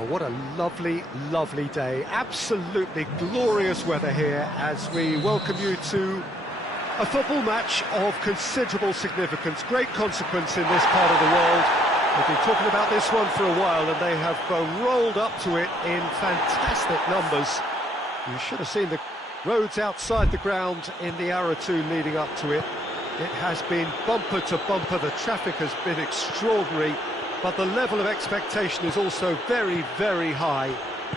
Oh, what a lovely, lovely day. Absolutely glorious weather here as we welcome you to a football match of considerable significance, great consequence in this part of the world. We've been talking about this one for a while and they have rolled up to it in fantastic numbers. You should have seen the roads outside the ground in the hour or two leading up to it. It has been bumper to bumper, the traffic has been extraordinary, but the level of expectation is also very, very high.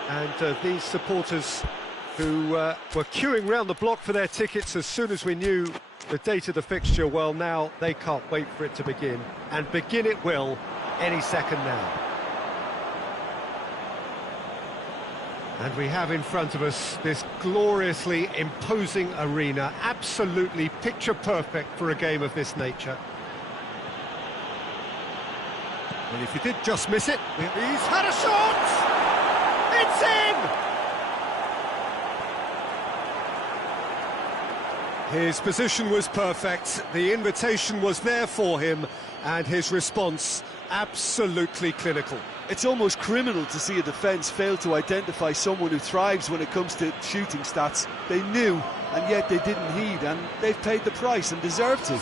And these supporters who were queuing round the block for their tickets as soon as we knew the date of the fixture, well, now they can't wait for it to begin. And begin it will any second now. And we have in front of us this gloriously imposing arena, absolutely picture perfect for a game of this nature. And if you did just miss it, he's had a shot! It's in! His position was perfect, the invitation was there for him, and his response absolutely clinical. It's almost criminal to see a defence fail to identify someone who thrives when it comes to shooting stats. They knew, and yet they didn't heed, and they've paid the price and deserve to.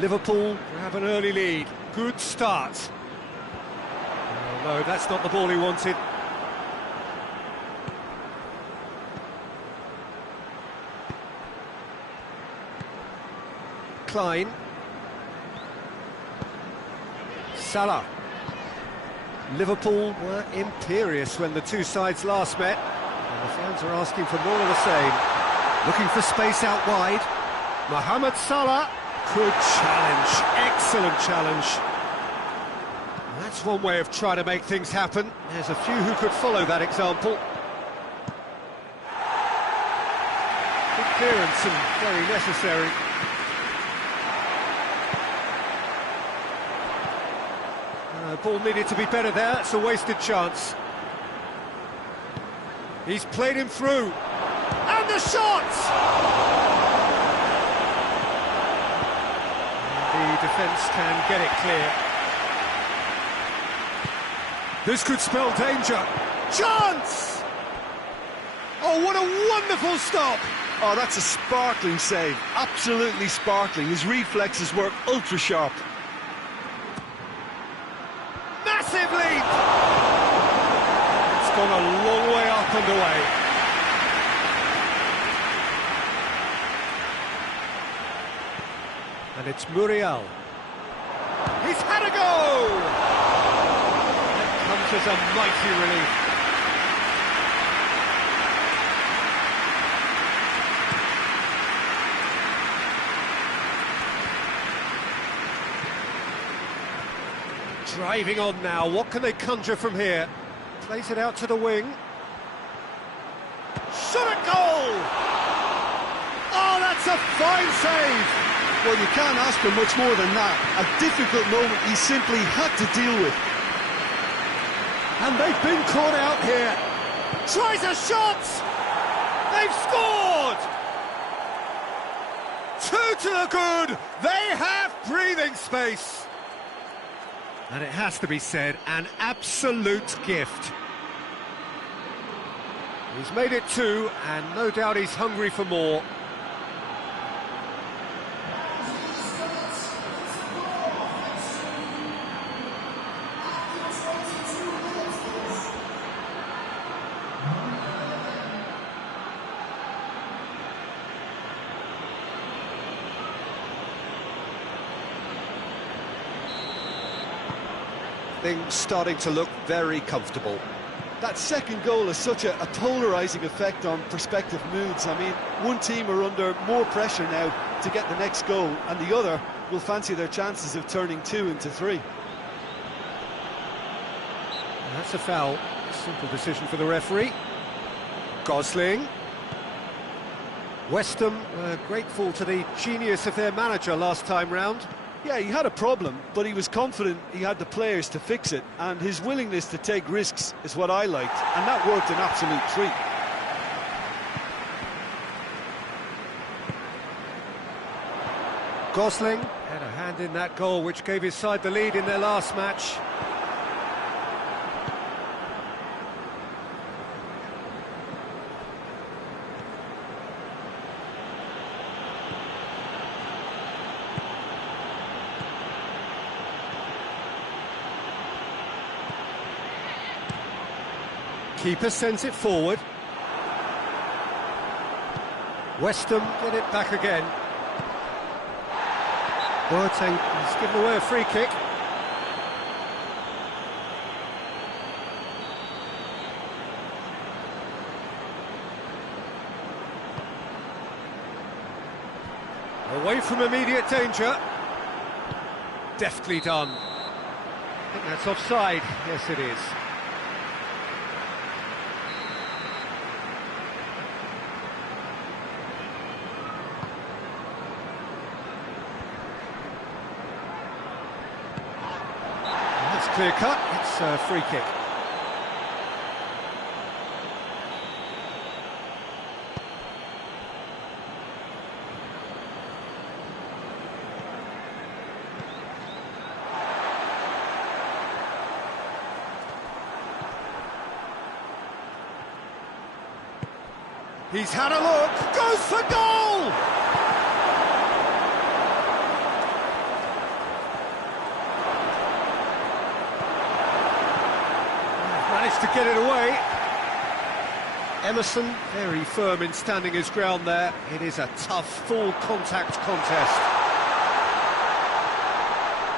Liverpool have an early lead. Good start. Oh, no, that's not the ball he wanted. Klein. Salah. Liverpool were imperious when the two sides last met, and the fans are asking for more of the same. Looking for space out wide. Mohamed Salah. Good challenge, excellent challenge. That's one way of trying to make things happen. There's a few who could follow that example. Good clearance and very necessary. Ball needed to be better there, it's a wasted chance. He's played him through. And the shot! The defence can get it clear. This could spell danger. Chance! Oh, what a wonderful stop! Oh, that's a sparkling save. Absolutely sparkling. His reflexes were ultra sharp. Massive leap! It's gone a long way up and away. And it's Muriel. He's had a go! That comes as a mighty relief. Driving on now, what can they conjure from here? Plays it out to the wing. Shot at goal! Oh, that's a fine save! Well, you can't ask for much more than that. A difficult moment he simply had to deal with. And they've been caught out here. Tries a shot! They've scored! Two to the good! They have breathing space! And it has to be said, an absolute gift. He's made it two, and no doubt he's hungry for more. Things starting to look very comfortable. That second goal has such a polarising effect on prospective moods. I mean, one team are under more pressure now to get the next goal, and the other will fancy their chances of turning two into three. That's a foul. Simple decision for the referee. Gosling. West Ham were grateful to the genius of their manager last time round. Yeah, he had a problem, but he was confident he had the players to fix it, and his willingness to take risks is what I liked, and that worked an absolute treat. Gosling had a hand in that goal, which gave his side the lead in their last match. Keeper sends it forward. West Ham get it back again. Boateng has given away a free kick. Away from immediate danger. Deftly done. I think that's offside. Yes, it is. Clear cut, it's a free kick. He's had a look, goes for goal! Managed to get it away. Emerson very firm in standing his ground there. It is a tough, full contact contest.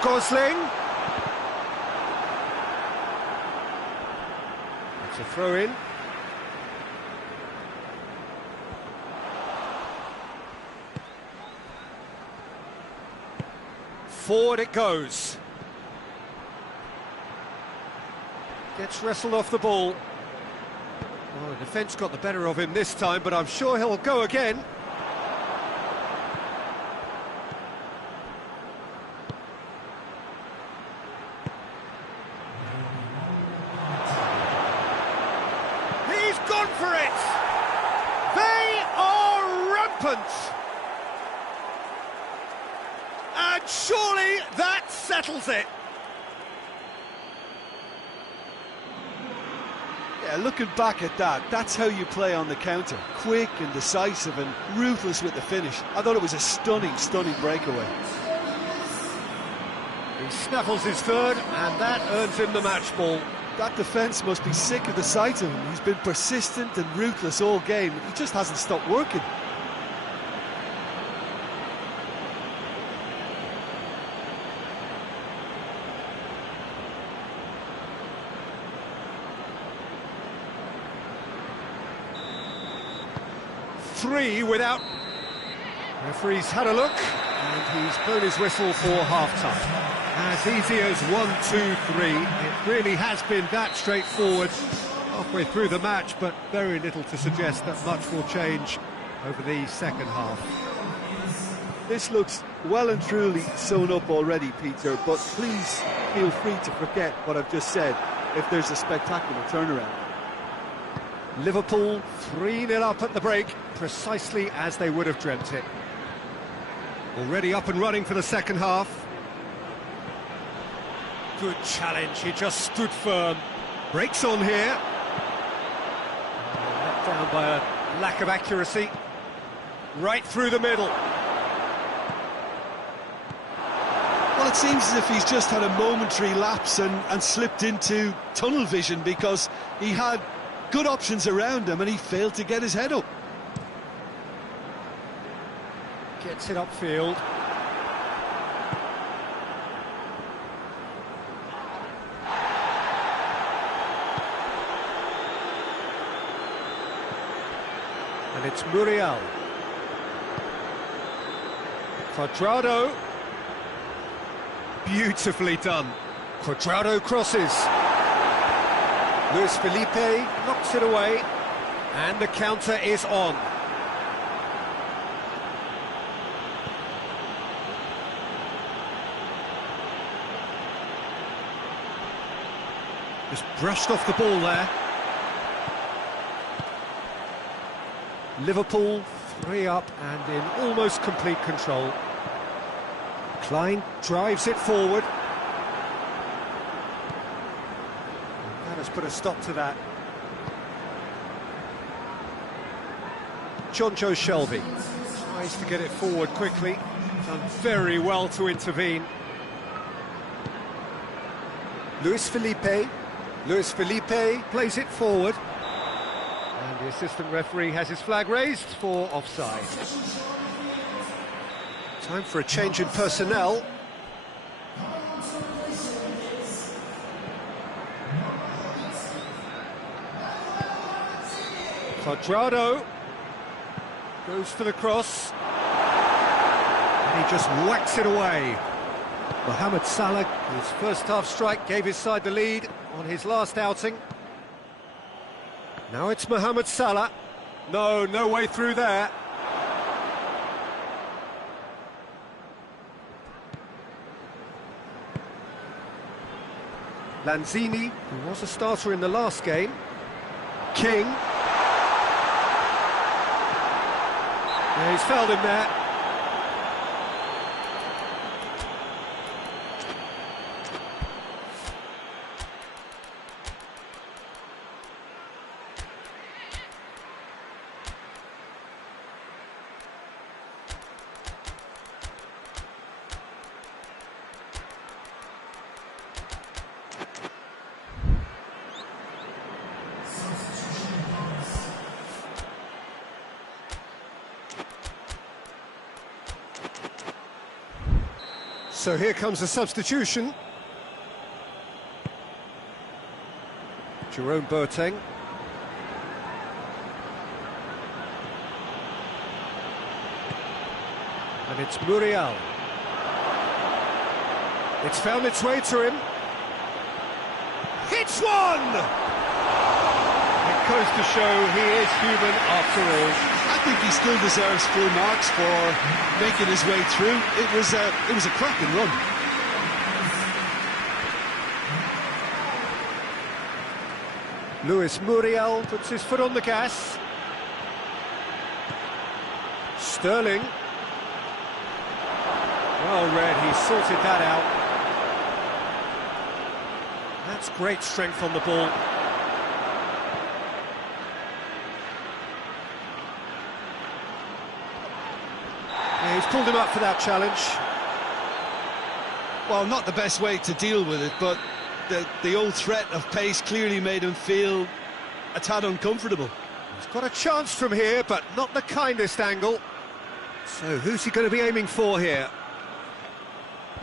Gosling. It's a throw in. Forward it goes. Gets wrestled off the ball. Well, the defence got the better of him this time, but I'm sure he'll go again. He's gone for it! They are rampant! And surely that settles it! Yeah, looking back at that, that's how you play on the counter. Quick and decisive and ruthless with the finish. I thought it was a stunning, stunning breakaway. He snaffles his third, and that earns him the match ball. That defence must be sick of the sight of him. He's been persistent and ruthless all game. He just hasn't stopped working. Three without... Referee's had a look, and he's blown his whistle for half-time. As easy as 1, 2, 3. It really has been that straightforward halfway through the match, but very little to suggest that much will change over the second half. This looks well and truly sewn up already, Peter, but please feel free to forget what I've just said if there's a spectacular turnaround. Liverpool 3-0 up at the break, precisely as they would have dreamt it. Already up and running for the second half. Good challenge, he just stood firm. Breaks on here. Let down by a lack of accuracy. Right through the middle. Well, it seems as if he's just had a momentary lapse and slipped into tunnel vision, because he had good options around him and he failed to get his head up. Gets it upfield. And it's Muriel. Cuadrado. Beautifully done. Cuadrado crosses. Luis Felipe knocks it away, and the counter is on. Just brushed off the ball there. Liverpool 3 up and in almost complete control. Klein drives it forward. That has put a stop to that. John Joe Shelby tries to get it forward quickly. Done very well to intervene. Luis Felipe plays it forward. And the assistant referee has his flag raised for offside. Time for a change in personnel. Cuadrado goes for the cross. And he just whacks it away. Mohamed Salah, his first half strike, gave his side the lead on his last outing. Now it's Mohamed Salah. No way through there. Lanzini, who was a starter in the last game. King. Yeah, he's fouled him there. So here comes a substitution. Jerome Boateng. And it's Muriel. It's found its way to him. Hits one! It goes to show he is human after all. I think he still deserves full marks for making his way through. It was a cracking run. Luis Muriel puts his foot on the gas. Sterling. Well read, he sorted that out. That's great strength on the ball. Yeah, he's pulled him up for that challenge. Well, not the best way to deal with it, but the old threat of pace clearly made him feel a tad uncomfortable. He's got a chance from here, but not the kindest angle. So who's he going to be aiming for here?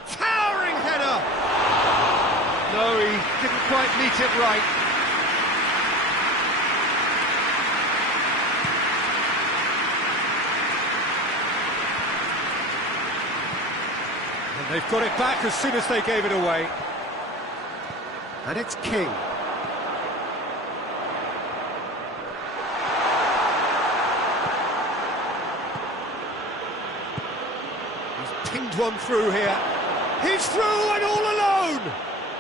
Towering header! No, he didn't quite meet it right. And they've got it back as soon as they gave it away. And it's King. He's pinged one through here. He's through and all alone!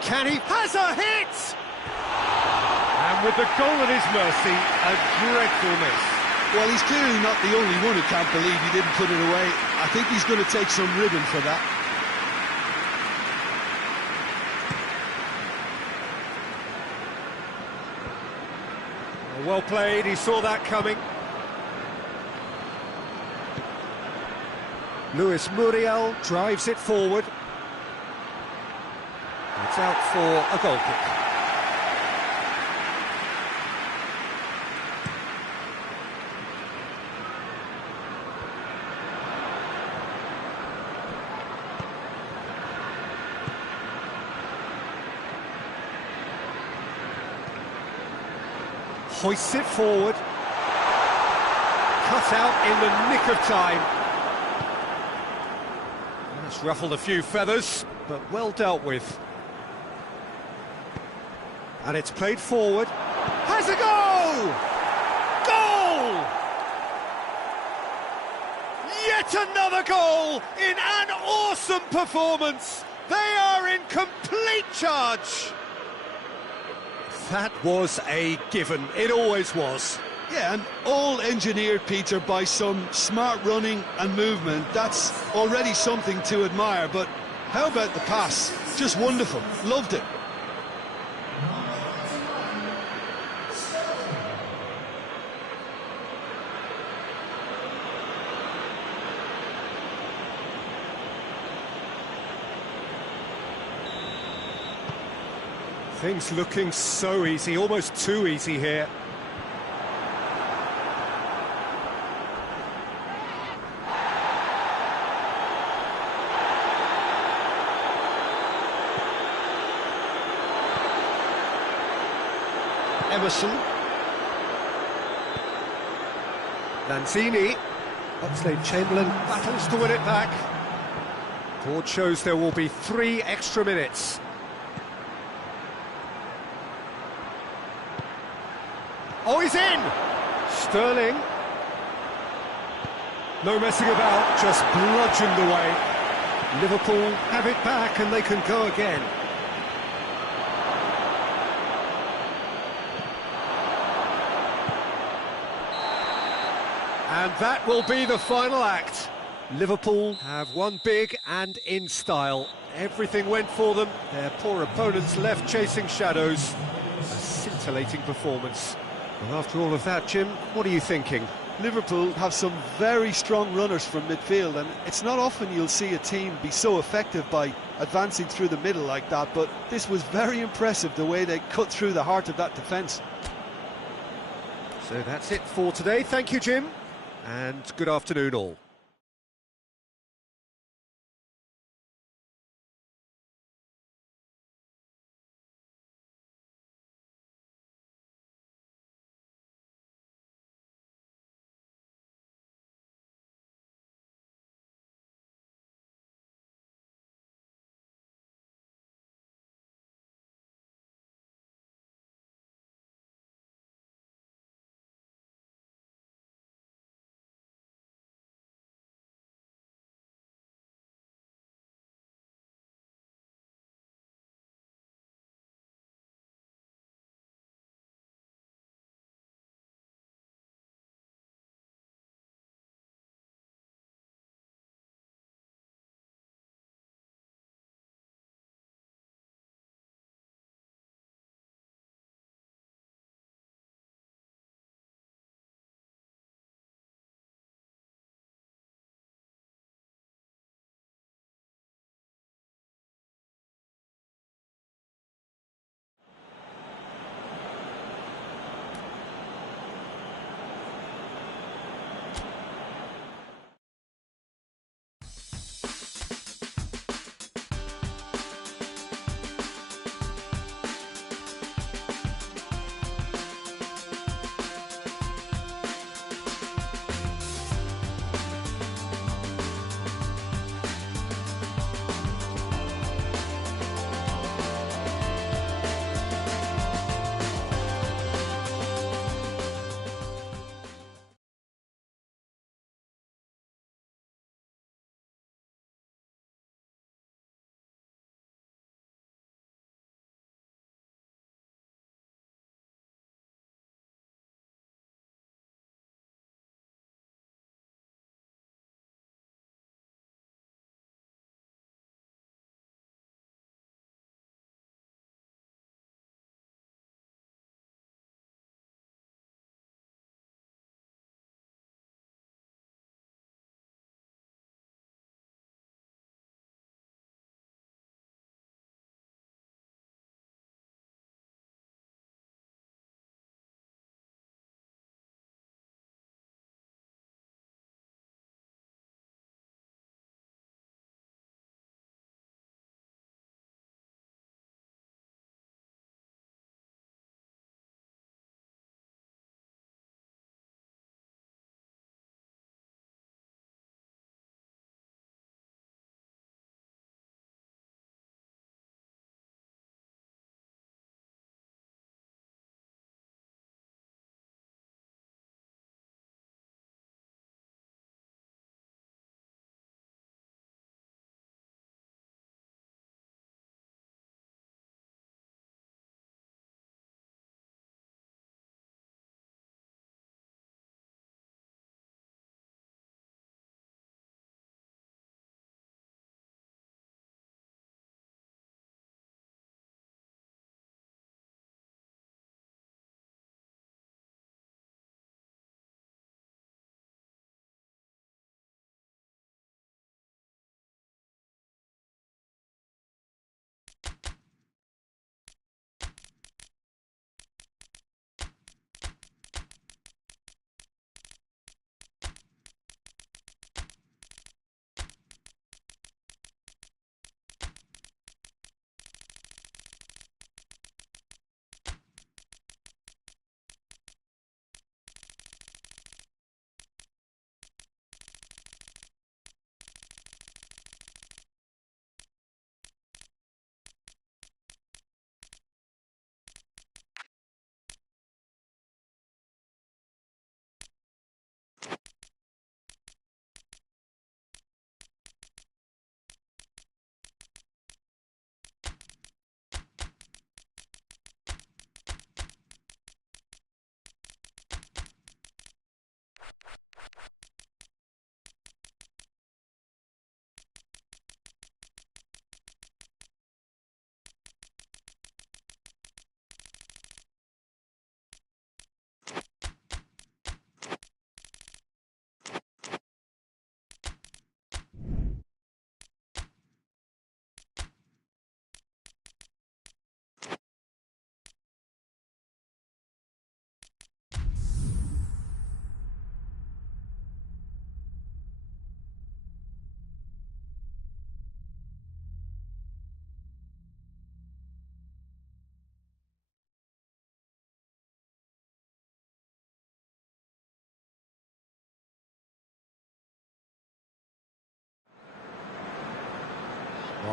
Can he? Has a hit! And with the goal at his mercy, a dreadful miss. Well, he's clearly not the only one who can't believe he didn't put it away. I think he's going to take some ribbon for that. Well played, he saw that coming. Luis Muriel drives it forward. It's out for a goal kick. Hoists it forward. Cut out in the nick of time. That's ruffled a few feathers, but well dealt with. And it's played forward. Has a goal! Goal! Yet another goal in an awesome performance. They are in complete charge. That was a given. It always was. Yeah, and all engineered, Peter, by some smart running and movement. That's already something to admire, but how about the pass? Just wonderful. Loved it. Things looking so easy, almost too easy here. Emerson. Lanzini. Oxlade-Chamberlain battles to win it back. Board shows there will be 3 extra minutes. Oh, he's in! Sterling. No messing about, just bludgeoned away. Liverpool have it back and they can go again. And that will be the final act. Liverpool have won big and in style. Everything went for them. Their poor opponents left chasing shadows. A scintillating performance. Well, after all of that, Jim, what are you thinking? Liverpool have some very strong runners from midfield, and it's not often you'll see a team be so effective by advancing through the middle like that, but this was very impressive, the way they cut through the heart of that defence. So that's it for today. Thank you, Jim, and good afternoon all.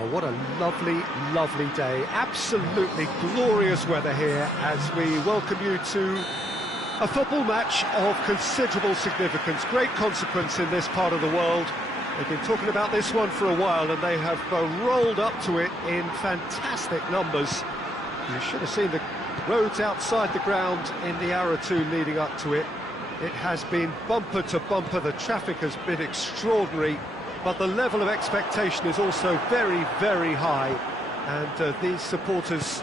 Oh, what a lovely, lovely day. Absolutely glorious weather here as we welcome you to a football match of considerable significance, great consequence in this part of the world. They've been talking about this one for a while and they have rolled up to it in fantastic numbers. You should have seen the roads outside the ground in the hour or two leading up to it. It has been bumper to bumper, the traffic has been extraordinary, but the level of expectation is also very, very high. And these supporters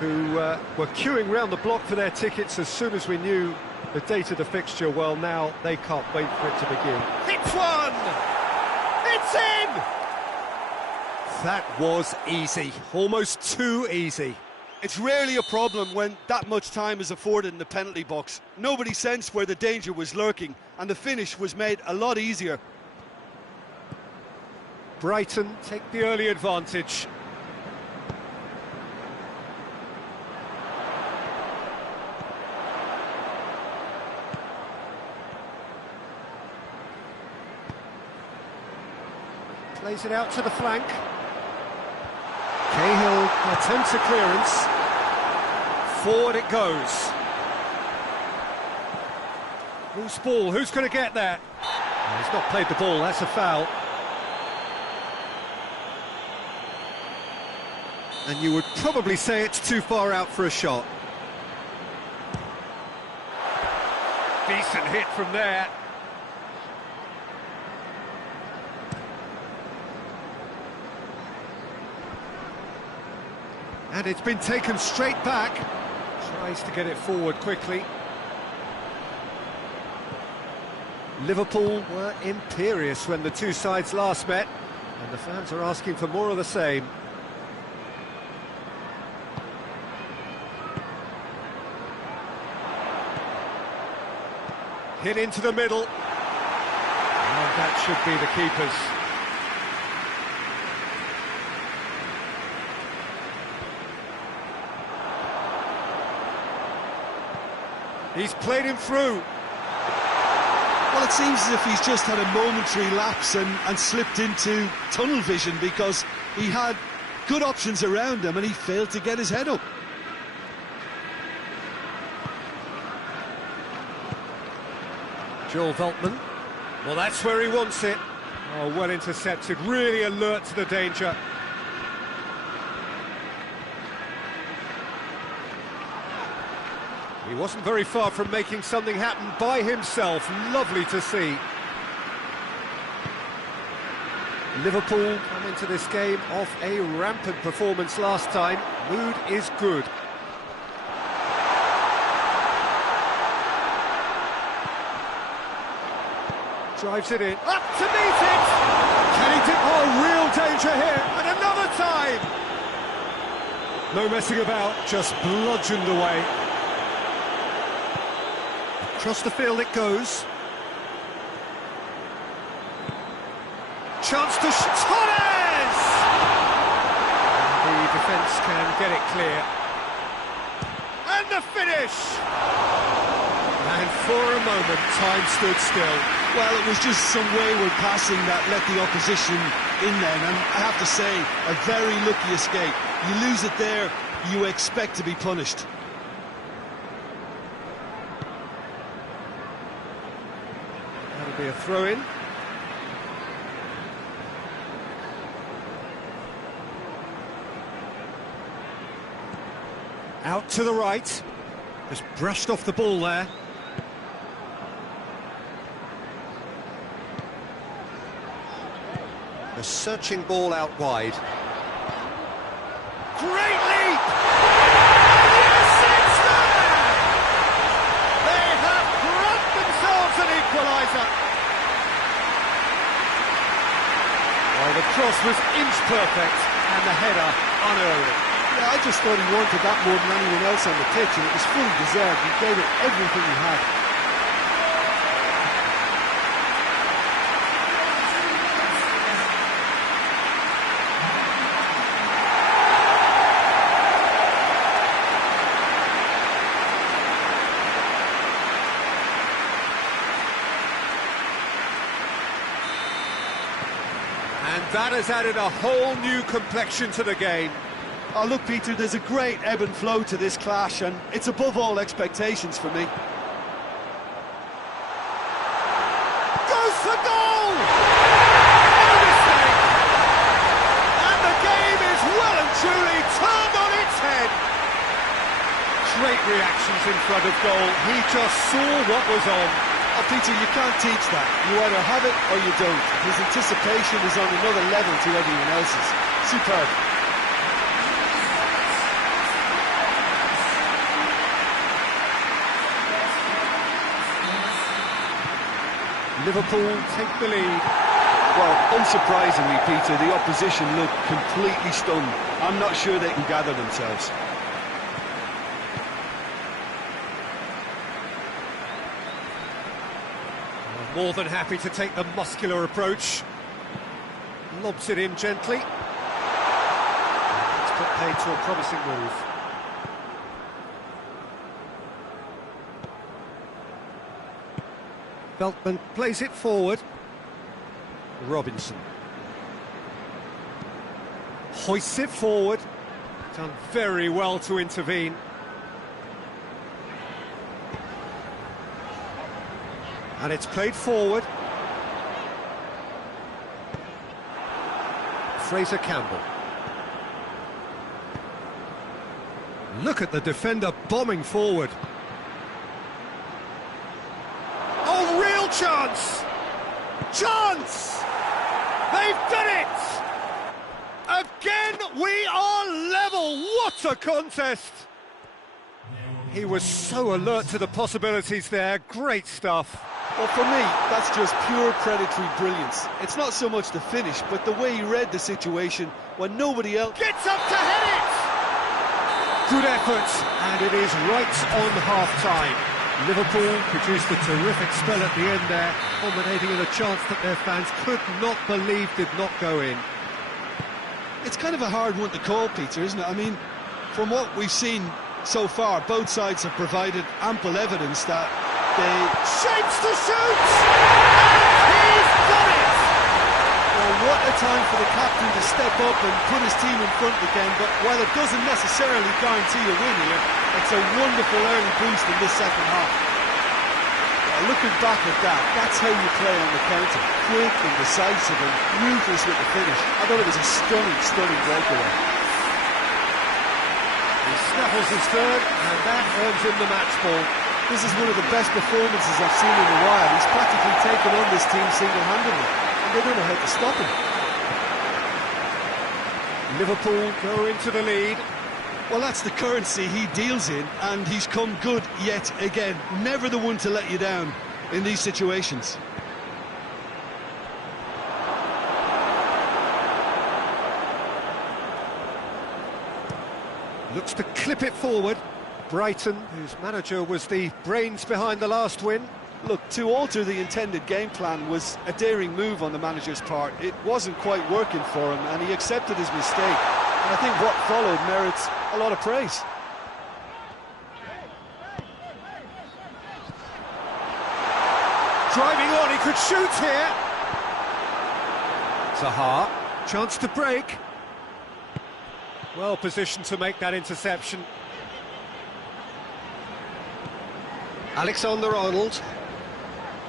who were queuing round the block for their tickets as soon as we knew the date of the fixture, well, now they can't wait for it to begin. It's one! It's in! That was easy, almost too easy. It's rarely a problem when that much time is afforded in the penalty box. Nobody sensed where the danger was lurking, and the finish was made a lot easier. Brighton take the early advantage. Plays it out to the flank. Cahill attempts a clearance. Forward it goes. Loose ball, who's going to get there? He's not played the ball, that's a foul. And you would probably say it's too far out for a shot. Decent hit from there. And it's been taken straight back. Tries to get it forward quickly. Liverpool were imperious when the two sides last met, and the fans are asking for more of the same. Hit into the middle. And that should be the keeper's. He's played him through. Well, it seems as if he's just had a momentary lapse and slipped into tunnel vision, because he had good options around him and he failed to get his head up. Joel Veltman. Well, that's where he wants it. Oh, well intercepted, really alert to the danger. He wasn't very far from making something happen by himself. Lovely to see. Liverpool come into this game off a rampant performance last time. Mood is good. Drives it in. Up to meet it! Can he oh, real danger here. And another time! No messing about, just bludgeoned away. Across the field it goes. Chance to Torres! The defence can get it clear. And the finish! And for a moment, time stood still. Well, it was just some wayward passing that let the opposition in then, and I have to say, a very lucky escape. You lose it there, you expect to be punished. That'll be a throw-in. Out to the right. Just brushed off the ball there. A searching ball out wide. Great leap! Yes, it's there! They have grabbed themselves an equaliser. Well, the cross was inch perfect and the header unerring. Yeah, I just thought he wanted that more than anyone else on the pitch, and it was fully deserved. He gave it everything he had. And that has added a whole new complexion to the game. Oh, look, Peter, there's a great ebb and flow to this clash, and it's above all expectations for me. Goes for goal! No mistake! And the game is well and truly turned on its head. Great reactions in front of goal. He just saw what was on. Oh, Peter, you can't teach that. You either have it or you don't. His anticipation is on another level to everyone else's. Superb. Liverpool take the lead. Well, unsurprisingly, Peter, the opposition look completely stunned. I'm not sure they can gather themselves. More than happy to take the muscular approach. Lobs it in gently. It's put paid to a promising move. Veltman plays it forward. Robinson hoists it forward. Done very well to intervene. And it's played forward. Fraser Campbell. Look at the defender bombing forward. Oh, real chance! Chance! They've done it! Again, we are level! What a contest! He was so alert to the possibilities there. Great stuff. Well, for me, that's just pure predatory brilliance. It's not so much the finish, but the way he read the situation when nobody else... Gets up to head it! Good effort, and it is right on half-time. Liverpool produced a terrific spell at the end there, culminating in a chance that their fans could not believe did not go in. It's kind of a hard one to call, Peter, isn't it? I mean, from what we've seen so far, both sides have provided ample evidence that they... Shapes to shoot! And he's done it! Well, what a time for the captain to step up and put his team in front again, but while it doesn't necessarily guarantee a win here, it's a wonderful early boost in this second half. Looking back at that, that's how you play on the counter. Quick and decisive and ruthless with the finish. I thought it was a stunning breakaway. He snaffles his third, and that earns him the match ball. This is one of the best performances I've seen in a while. He's practically taken on this team single-handedly, and they don't know how to stop him. Liverpool go into the lead. Well, that's the currency he deals in, and he's come good yet again. Never the one to let you down in these situations. Looks to clip it forward. Brighton, whose manager was the brains behind the last win. Look, to alter the intended game plan was a daring move on the manager's part. It wasn't quite working for him, and he accepted his mistake. And I think what followed merits a lot of praise. Driving on, he could shoot here. Zaha, chance to break. Well positioned to make that interception. Alexander-Arnold.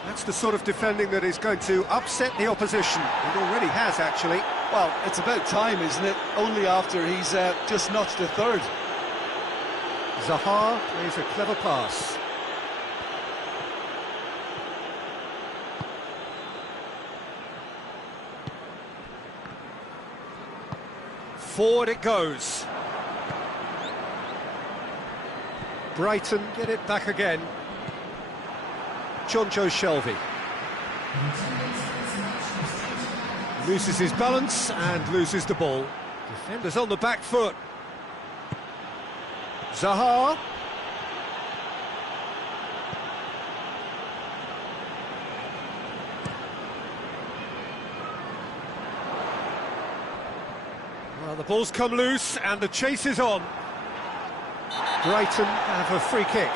That's the sort of defending that is going to upset the opposition. It already has, actually. Well, it's about time, isn't it? Only after he's just notched a third. Zaha plays a clever pass. Forward it goes. Brighton get it back again. Jonjo Shelvey loses his balance and loses the ball. Defenders on the back foot. Zaha. Well, the ball's come loose and the chase is on. Brighton have a free kick.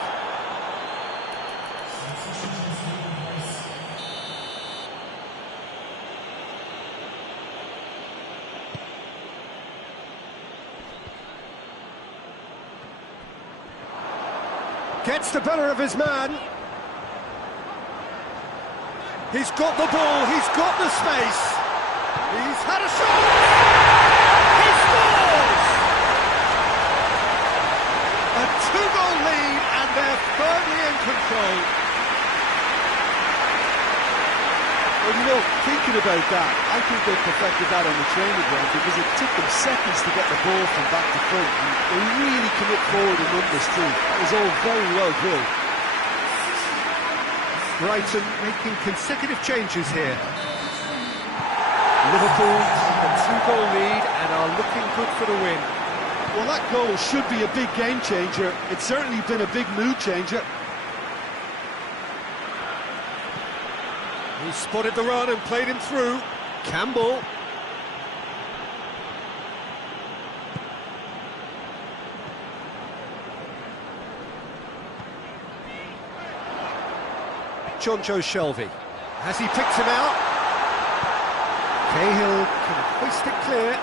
Gets the better of his man. He's got the ball, he's got the space. He's had a shot. He scores! A two-goal lead, and they're firmly in control. Well, you know, thinking about that, I think they perfected that on the training ground because it took them seconds to get the ball from back to front. And they really commit forward in numbers too. That was all very well drilled. Brighton making consecutive changes here. Liverpool take a two-goal lead and are looking good for the win. Well, that goal should be a big game changer. It's certainly been a big mood changer. He spotted the run and played him through. Campbell. Jonjo Shelvey. Has he picked him out? Cahill can hoist it clear.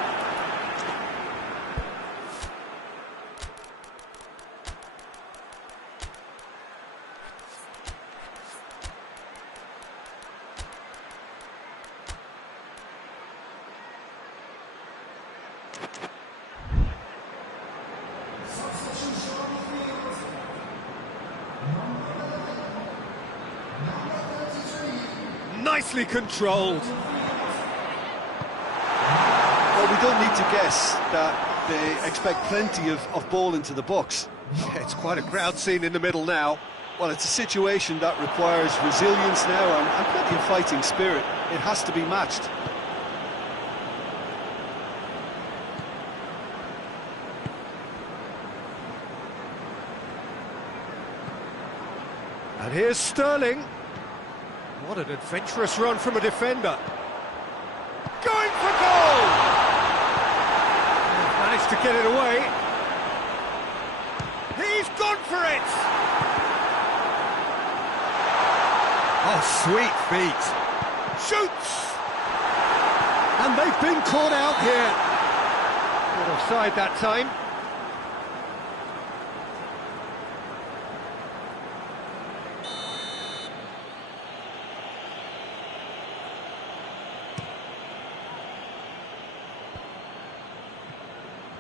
Nicely controlled. Well, we don't need to guess that they expect plenty of ball into the box. Yeah, it's quite a crowd scene in the middle now. Well, it's a situation that requires resilience now and plenty of fighting spirit. It has to be matched. And here's Sterling. What an adventurous run from a defender. Going for goal! Managed to get it away. He's gone for it! Oh, sweet feet. Shoots! And they've been caught out here. Not offside that time.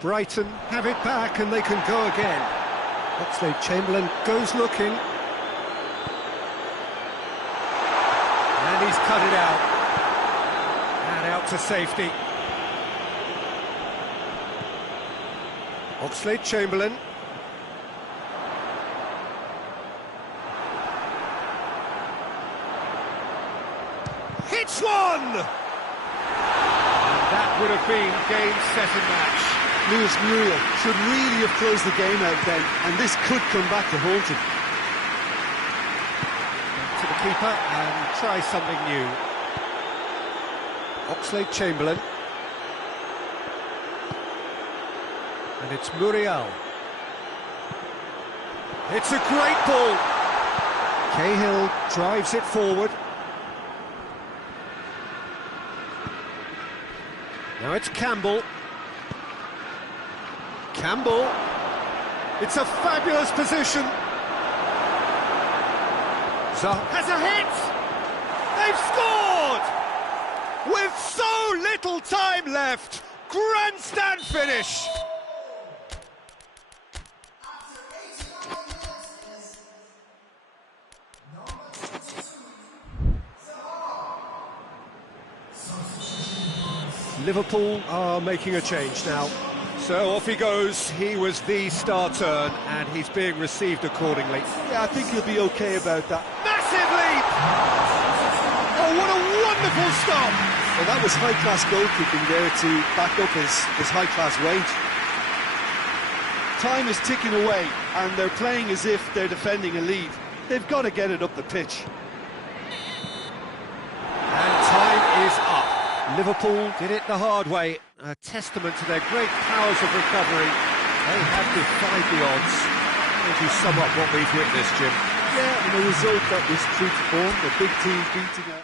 Brighton have it back and they can go again. Oxlade-Chamberlain goes looking. And he's cut it out. And out to safety. Oxlade-Chamberlain. Hits one! And that would have been game, set and match. Lewis Muriel should really have closed the game out then, and this could come back to haunt him. To the keeper and try something new. Oxlade-Chamberlain. And it's Muriel. It's a great ball. Cahill drives it forward. Now it's Campbell. Campbell, it's a fabulous position. Has a hit! They've scored! With so little time left, grandstand finish! Liverpool are making a change now. So off he goes. He was the star turn and he's being received accordingly. Yeah, I think he'll be okay about that. Massive leap! Oh, what a wonderful stop! Well, that was high-class goalkeeping there to back up his high-class weight. Time is ticking away and they're playing as if they're defending a lead. They've got to get it up the pitch. And time is up. Liverpool did it the hard way, a testament to their great powers of recovery. They have defied the odds. How would you sum up what we've witnessed, Jim? Yeah, and a result that was true to form, a big team beating a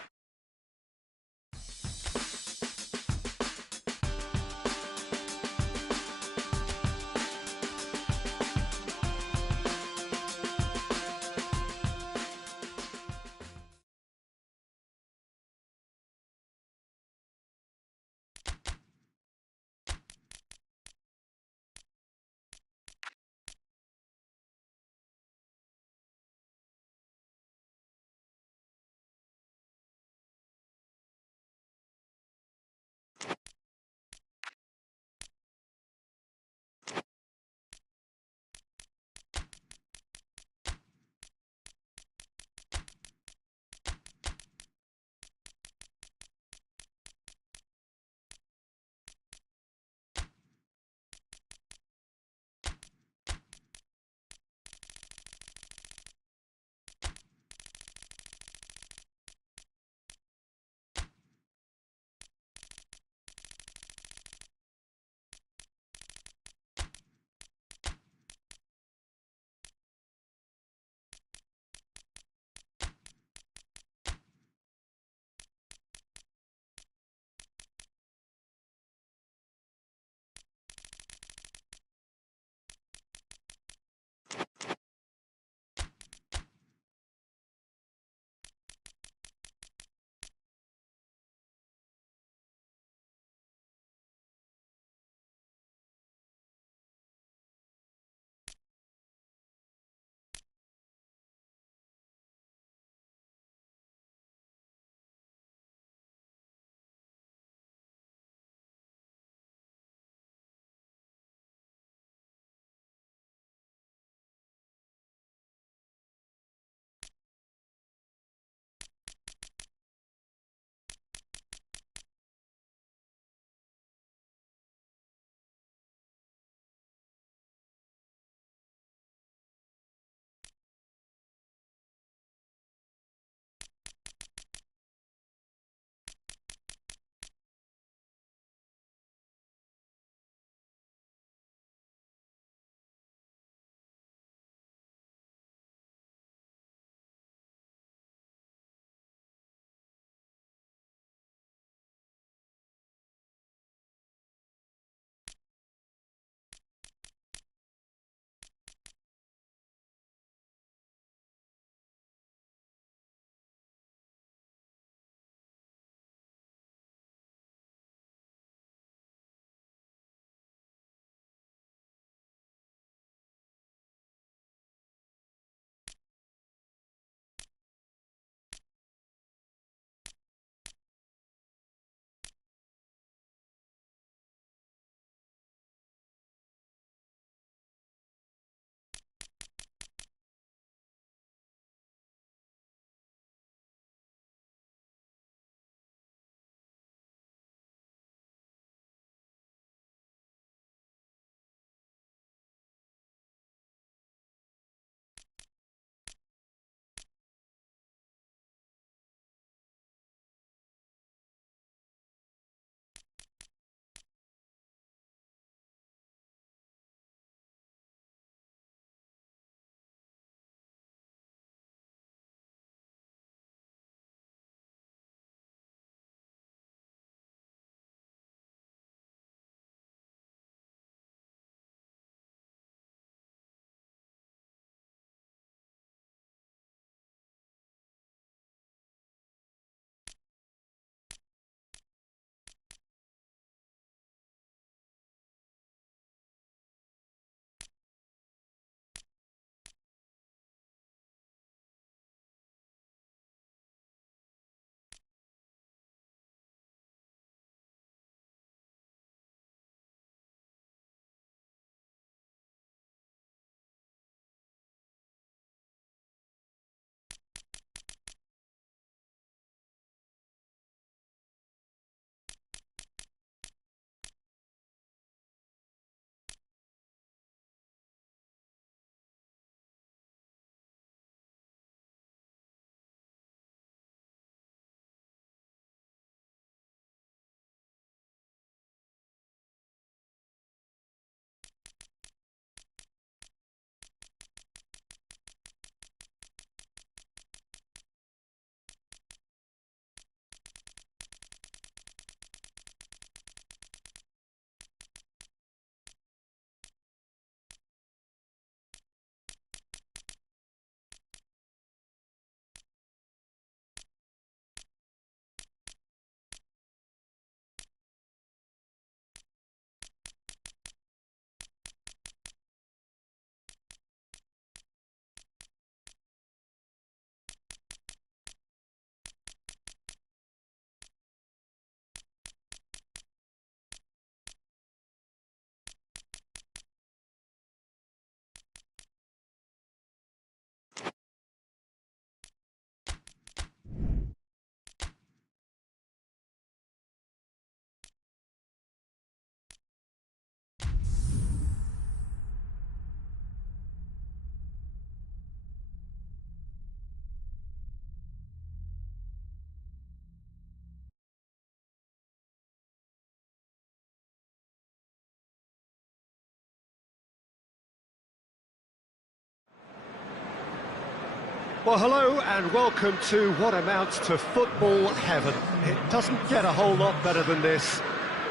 Well, hello and welcome to what amounts to football heaven. It doesn't get a whole lot better than this.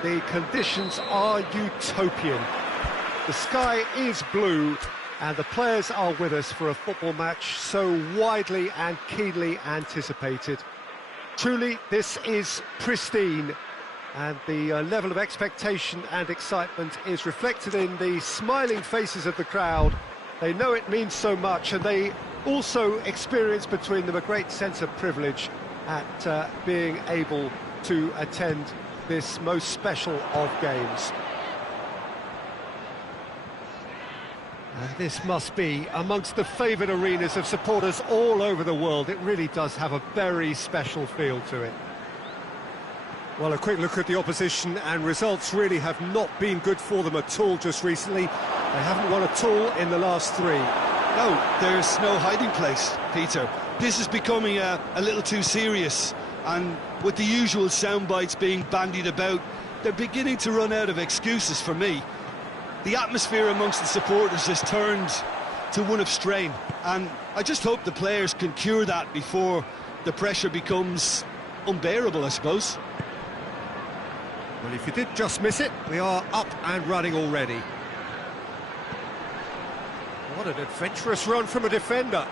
The conditions are utopian. The sky is blue and the players are with us for a football match so widely and keenly anticipated. Truly, this is pristine, and the level of expectation and excitement is reflected in the smiling faces of the crowd. They know it means so much, and they also experience between them a great sense of privilege at being able to attend this most special of games. This must be amongst the favoured arenas of supporters all over the world. It really does have a very special feel to it. Well, a quick look at the opposition, and results really have not been good for them at all just recently. They haven't won at all in the last three. No, there's no hiding place, Peter. This is becoming a little too serious, and with the usual sound bites being bandied about, they're beginning to run out of excuses for me. The atmosphere amongst the supporters has turned to one of strain, and I just hope the players can cure that before the pressure becomes unbearable, I suppose. Well, if you did just miss it, we are up and running already. What an adventurous run from a defender.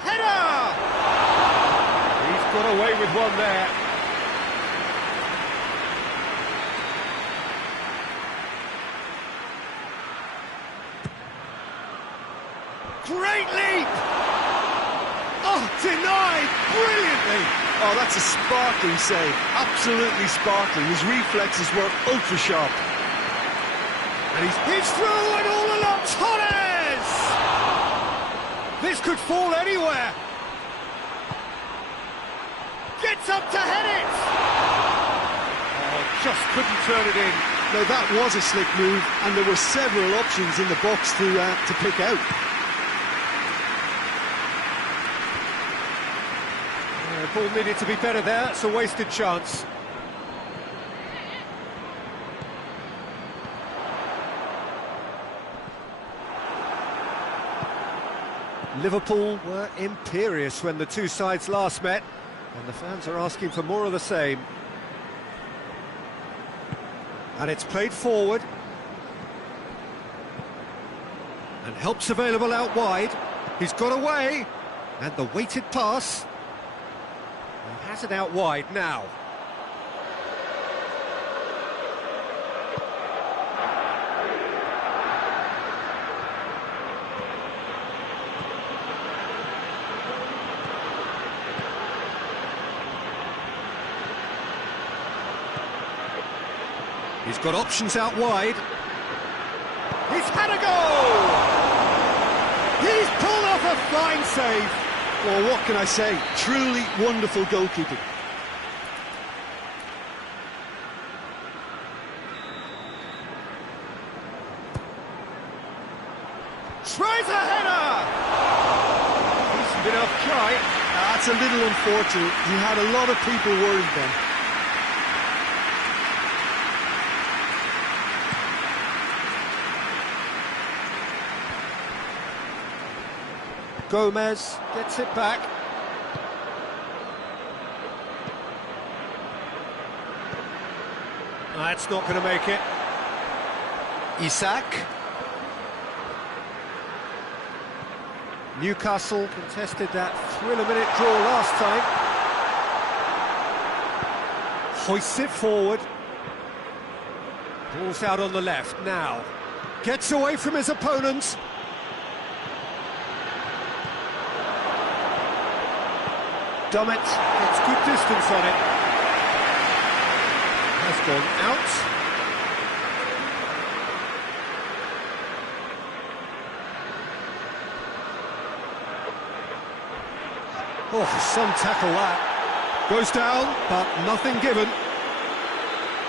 Header! He's got away with one there. Great leap! Oh, denied brilliantly! Oh, that's a sparkling save, absolutely sparkling. His reflexes were ultra-sharp. And he's through and all along Torres! This could fall anywhere. Gets up to head it! Oh, just couldn't turn it in. Now that was a slick move, and there were several options in the box to pick out. The ball needed to be better there, it's a wasted chance. Liverpool were imperious when the two sides last met, and the fans are asking for more of the same. And it's played forward. And help's available out wide. He's got away, and the weighted pass. He has it out wide now. He's got options out wide. He's had a goal! He's pulled off a fine save. Well, what can I say? Truly wonderful goalkeeping. Tries a header! Decent enough try. That's a little unfortunate. He had a lot of people worried then. Gomez gets it back. That's not going to make it. Isak. Newcastle contested that thriller-minute draw last time. Hoists it forward. Ball's out on the left now. Gets away from his opponents. Dummett gets good distance on it. Has gone out. Oh, some tackle that. Goes down, but nothing given.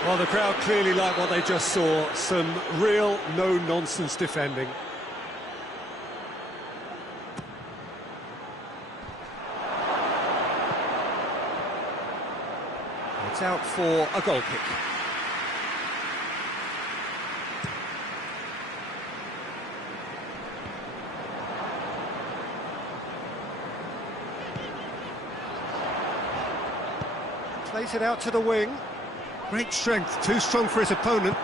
Well, the crowd clearly like what they just saw. Some real no-nonsense defending. It's out for a goal kick. Plays it out to the wing. Great strength, too strong for his opponent.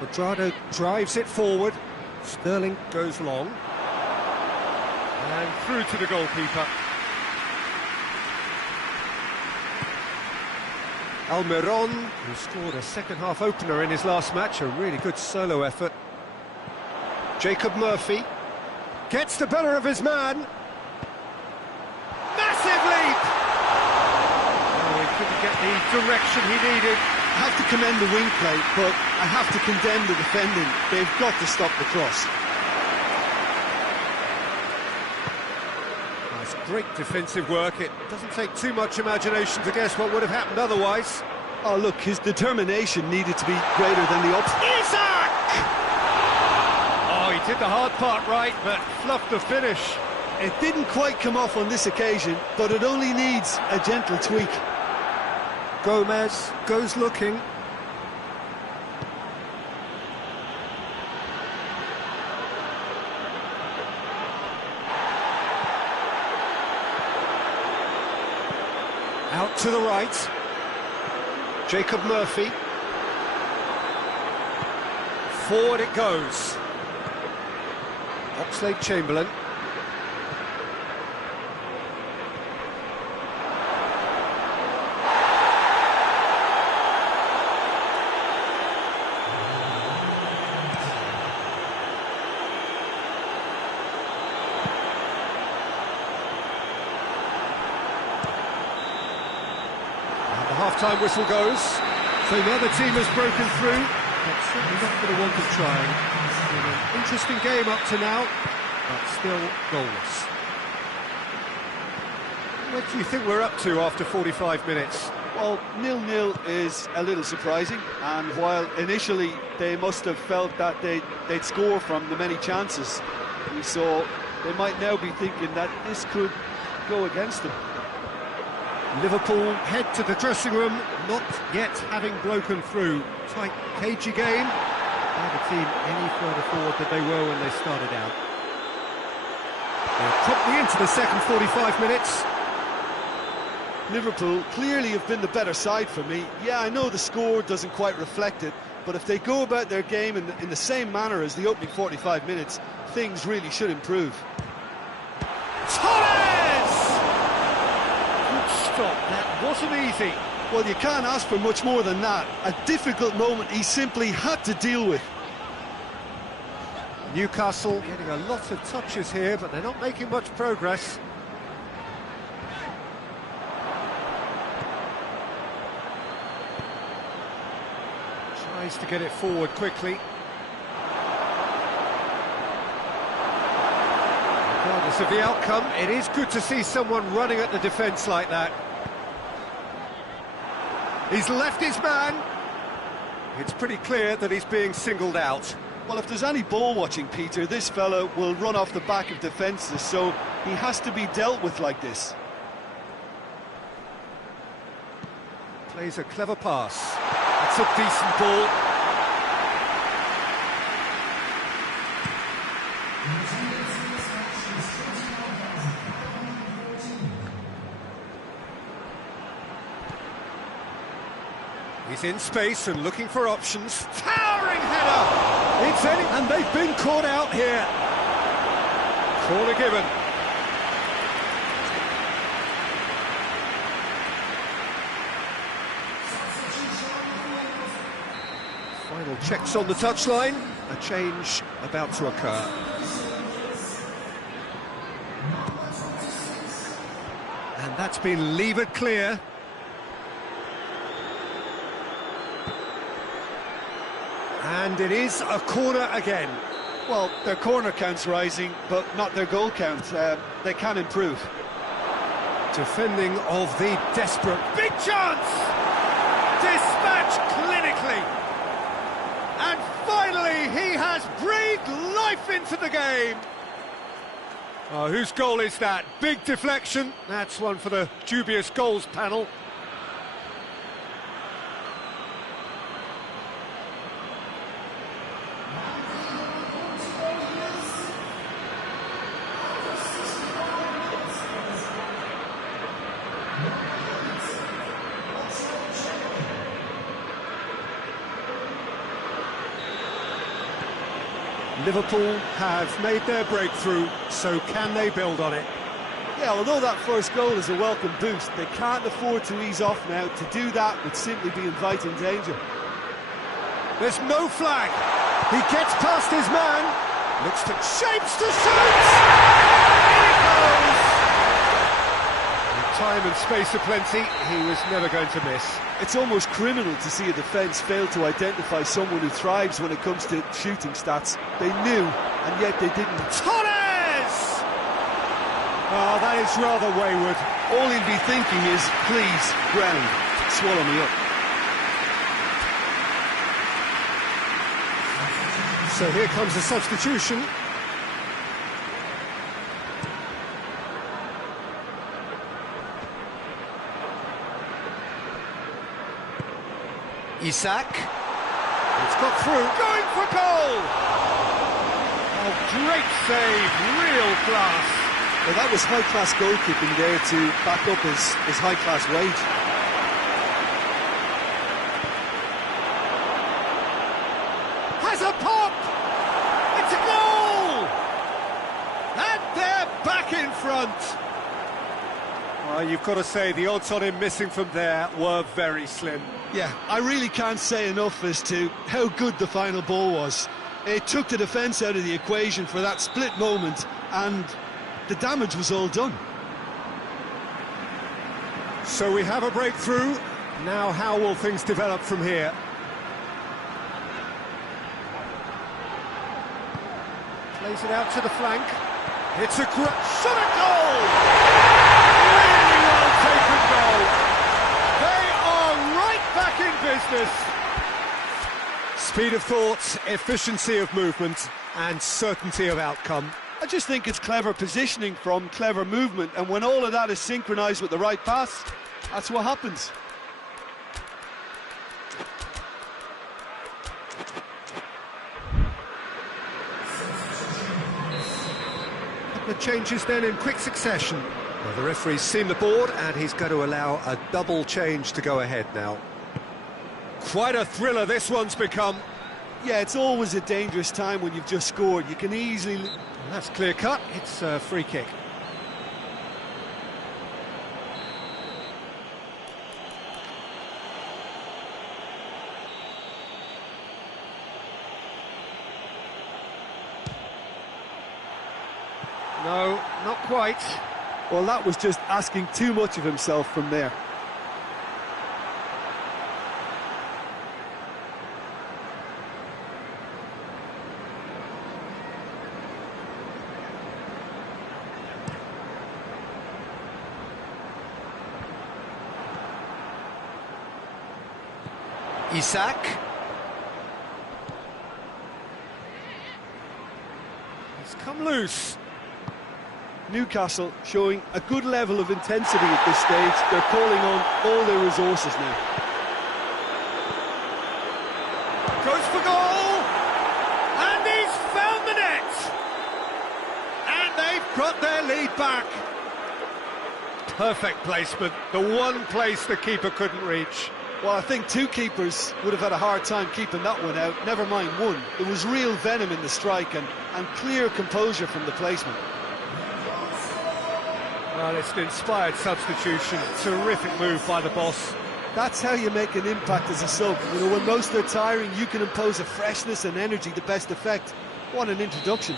Quadrado drives it forward. Sterling goes long. And through to the goalkeeper. Almiron, who scored a second-half opener in his last match, a really good solo effort. Jacob Murphy gets the better of his man. Massive leap! Oh, he couldn't get the direction he needed. I have to commend the wing play, but I have to condemn the defending. They've got to stop the cross. That's great defensive work. It doesn't take too much imagination to guess what would have happened otherwise. Oh, look, his determination needed to be greater than the obstacle. Isaac! Oh, he did the hard part right, but fluffed the finish. It didn't quite come off on this occasion, but it only needs a gentle tweak. Gomez goes looking. Out to the right. Jacob Murphy. Forward it goes. Oxlade-Chamberlain. Half-time whistle goes, so now the team has broken through, but certainly not for the want of trying. It's been an interesting game up to now, but still goalless. What do you think we're up to after 45 minutes? Well, 0-0 is a little surprising, and while initially they must have felt that they'd score from the many chances we saw, they might now be thinking that this could go against them. Liverpool head to the dressing room, not yet having broken through. Tight, cagey game. Neither team any further forward than they were when they started out. They're promptly into the second 45 minutes. Liverpool clearly have been the better side for me. Yeah, I know the score doesn't quite reflect it, but if they go about their game in the same manner as the opening 45 minutes, things really should improve. That wasn't easy. Well, you can't ask for much more than that. A difficult moment he simply had to deal with. Newcastle getting a lot of touches here, but they're not making much progress. Tries to get it forward quickly. Regardless of the outcome, it is good to see someone running at the defence like that. He's left his man. It's pretty clear that he's being singled out. Well, if there's any ball watching, Peter, this fella will run off the back of defences, so he has to be dealt with like this. Plays a clever pass. That's a decent ball. He's in space and looking for options. Towering header! It's in, and they've been caught out here. Corner given. Final checks on the touchline. A change about to occur. And that's been levered clear. And it is a corner again. Well, their corner count's rising, but not their goal count. They can improve. Defending of the desperate. Big chance! Dispatched clinically. And finally, he has breathed life into the game. Oh, whose goal is that? Big deflection. That's one for the dubious goals panel. Liverpool have made their breakthrough, so can they build on it? Yeah, although that first goal is a welcome boost, they can't afford to ease off now. To do that would simply be inviting danger. There's no flag. He gets past his man. Looks to shapes to shoot. In it goes. With time and space aplenty, he was never going to miss. It's almost criminal to see a defence fail to identify someone who thrives when it comes to shooting stats. They knew, and yet they didn't. Torres! Oh, that is rather wayward. All he'd be thinking is, please, ground, swallow me up. So here comes a substitution. Isak. It's got through. Going for goal! Oh, great save, real class. Well, that was high-class goalkeeping there to back up his high-class wage. Has a pop! It's a goal! And they're back in front. Well, you've got to say, the odds on him missing from there were very slim. Yeah, I really can't say enough as to how good the final ball was. It took the defence out of the equation for that split moment, and the damage was all done. So we have a breakthrough. Now how will things develop from here? Plays it out to the flank. It's a great shot at goal! Really well taken goal. They are right back in business. Speed of thought, efficiency of movement, and certainty of outcome. I just think it's clever positioning from clever movement, and when all of that is synchronised with the right pass, that's what happens. The changes then in quick succession. Well, the referee's seen the board and he's going to allow a double change to go ahead now. Quite a thriller this one's become. Yeah, it's always a dangerous time when you've just scored. You can easily... That's clear cut. It's a free kick. No, not quite. Well, that was just asking too much of himself from there. Isak. He's come loose. Newcastle showing a good level of intensity at this stage. They're calling on all their resources now. Goes for goal! And he's found the net! And they've got their lead back. Perfect placement, the one place the keeper couldn't reach. Well, I think two keepers would have had a hard time keeping that one out, never mind one. There was real venom in the strike and clear composure from the placement. Well, it's an inspired substitution. Terrific move by the boss. That's how you make an impact as a sub. You know, when most are tiring, you can impose a freshness and energy to best effect. What an introduction.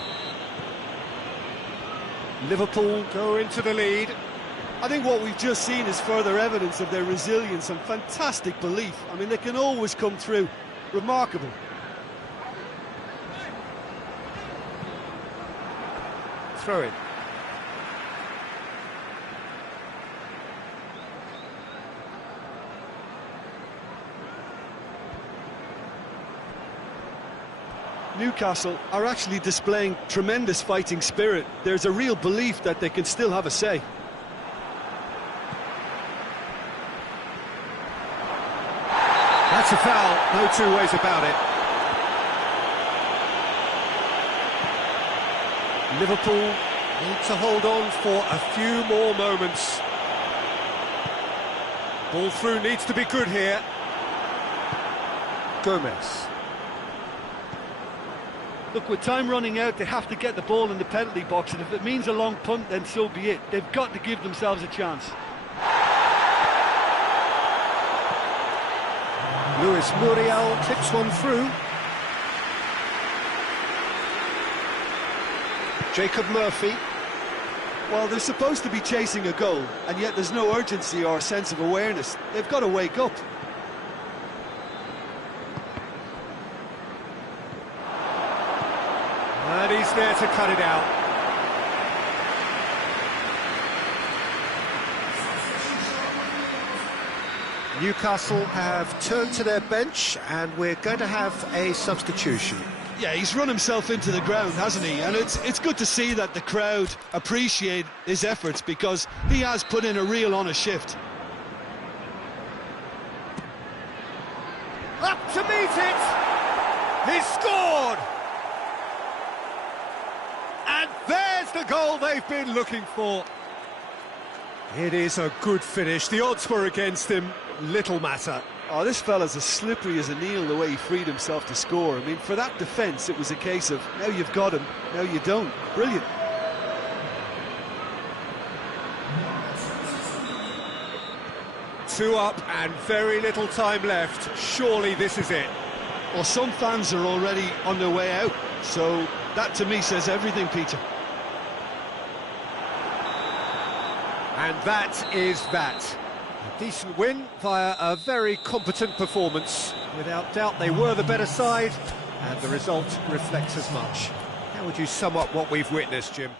Liverpool go into the lead. I think what we've just seen is further evidence of their resilience and fantastic belief. I mean, they can always come through. Remarkable. Throw in. Newcastle are actually displaying tremendous fighting spirit. There's a real belief that they can still have a say. That's a foul, no two ways about it. Liverpool need to hold on for a few more moments. Ball through needs to be good here. Gomez. Look, with time running out, they have to get the ball in the penalty box, and if it means a long punt, then so be it. They've got to give themselves a chance. Luis Muriel clips one through. Jacob Murphy. Well, they're supposed to be chasing a goal, and yet there's no urgency or sense of awareness. They've got to wake up. And he's there to cut it out. Newcastle have turned to their bench, and we're going to have a substitution. Yeah, he's run himself into the ground, hasn't he? And it's good to see that the crowd appreciate his efforts, because he has put in a real honest shift. Up to meet it! He's scored! And there's the goal they've been looking for. It is a good finish. The odds were against him. Little matter. Oh, this fella's as slippery as an eel the way he freed himself to score. I mean, for that defence, it was a case of, now you've got him, now you don't. Brilliant. Two up and very little time left. Surely this is it. Well, some fans are already on their way out, so that to me says everything, Peter. And that is that. A decent win via a very competent performance. Without doubt, they were the better side, and the result reflects as much. How would you sum up what we've witnessed, Jim?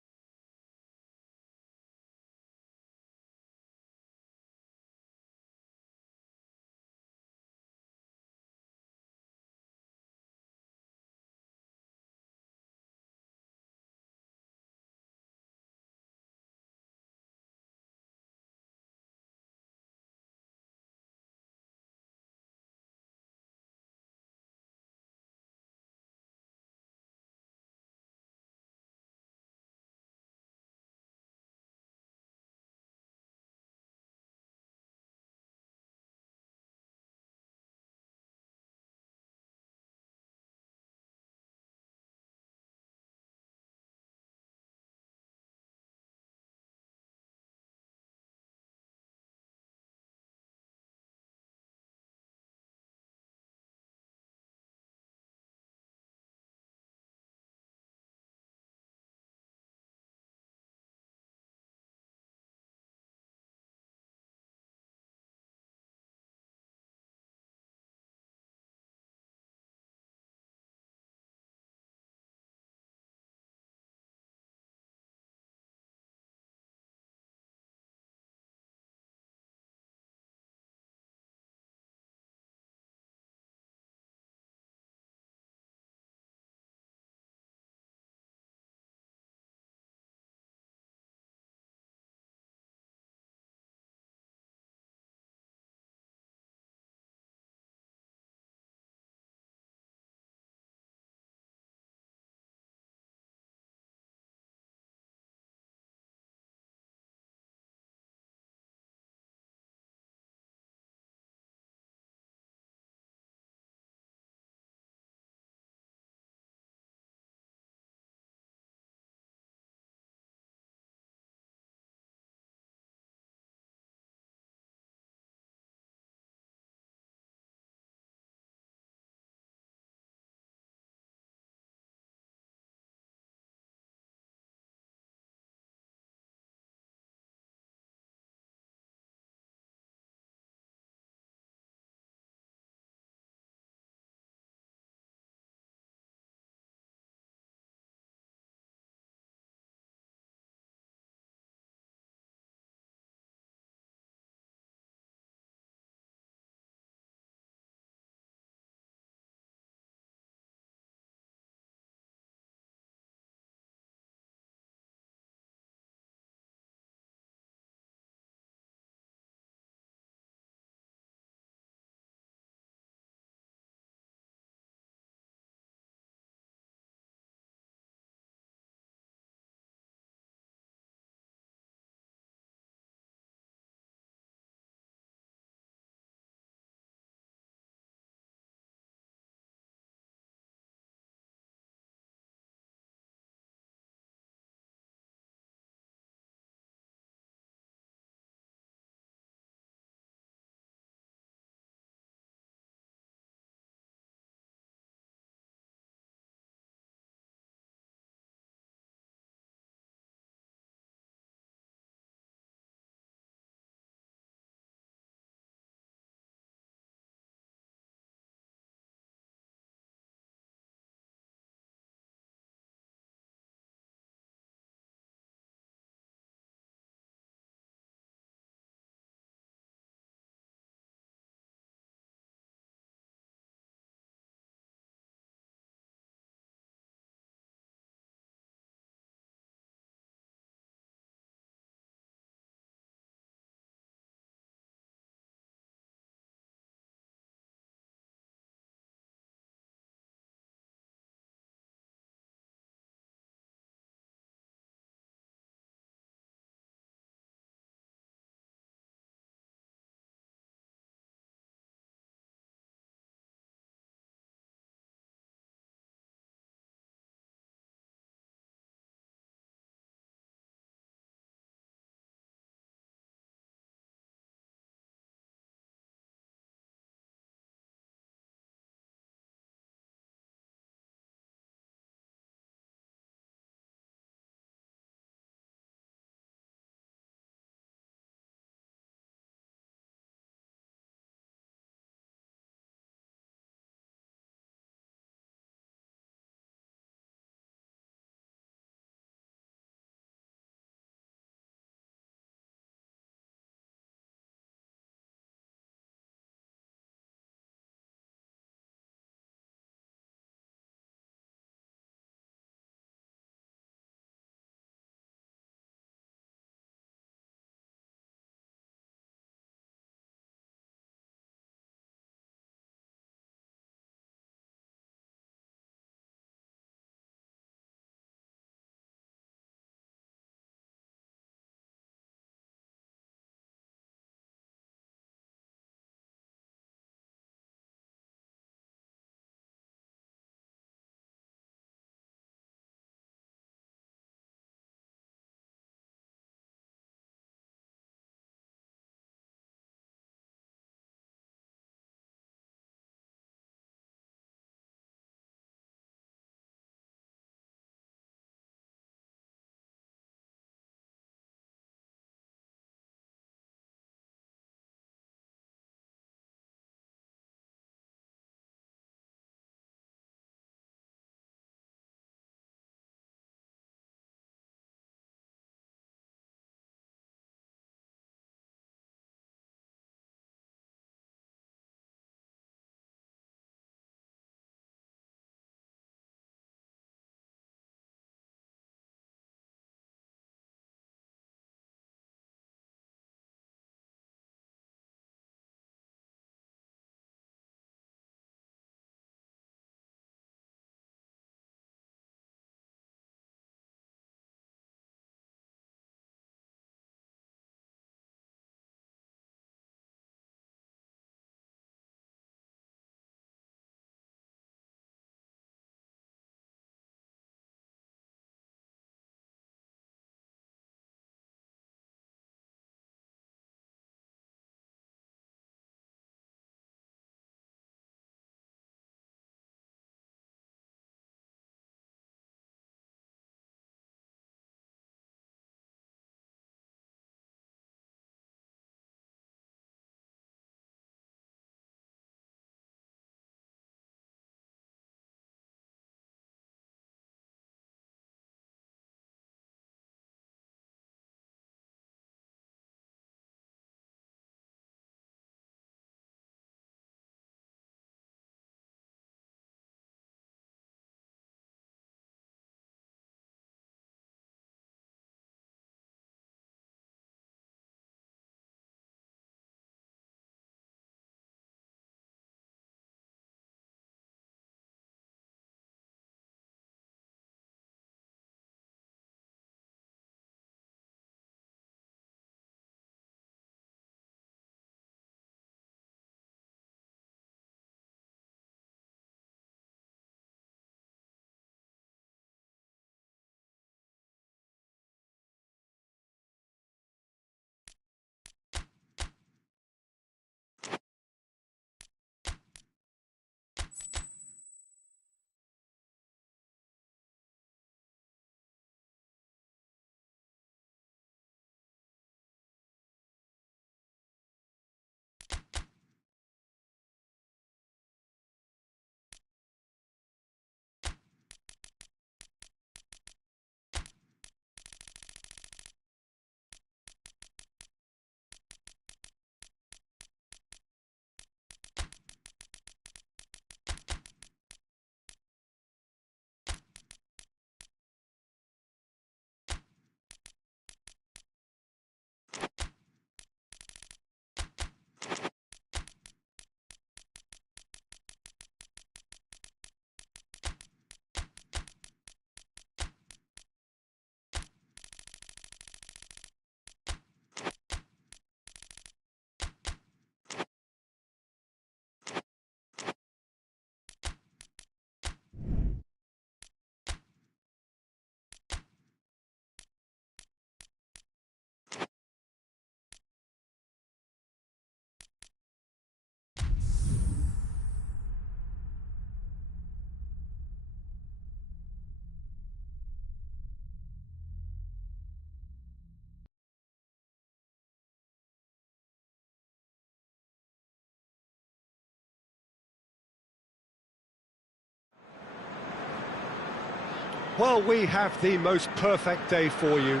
Well, we have the most perfect day for you.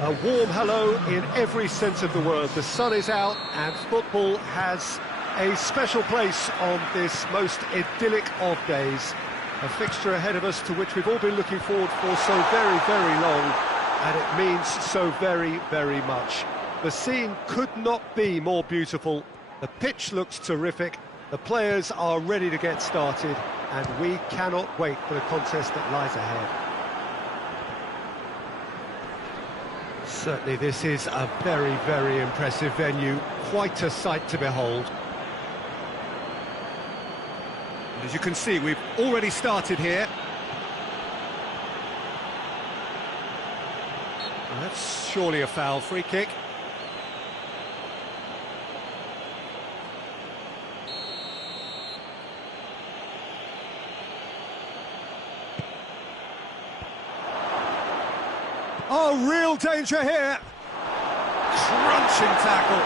A warm hello in every sense of the word. The sun is out and football has a special place on this most idyllic of days. A fixture ahead of us to which we've all been looking forward for so very, very long, and it means so very, very much. The scene could not be more beautiful. The pitch looks terrific. The players are ready to get started, and we cannot wait for the contest that lies ahead. Certainly this is a very, very impressive venue, quite a sight to behold. And as you can see, we've already started here. Well, that's surely a foul, free kick. Oh, real danger here. Crunching tackle.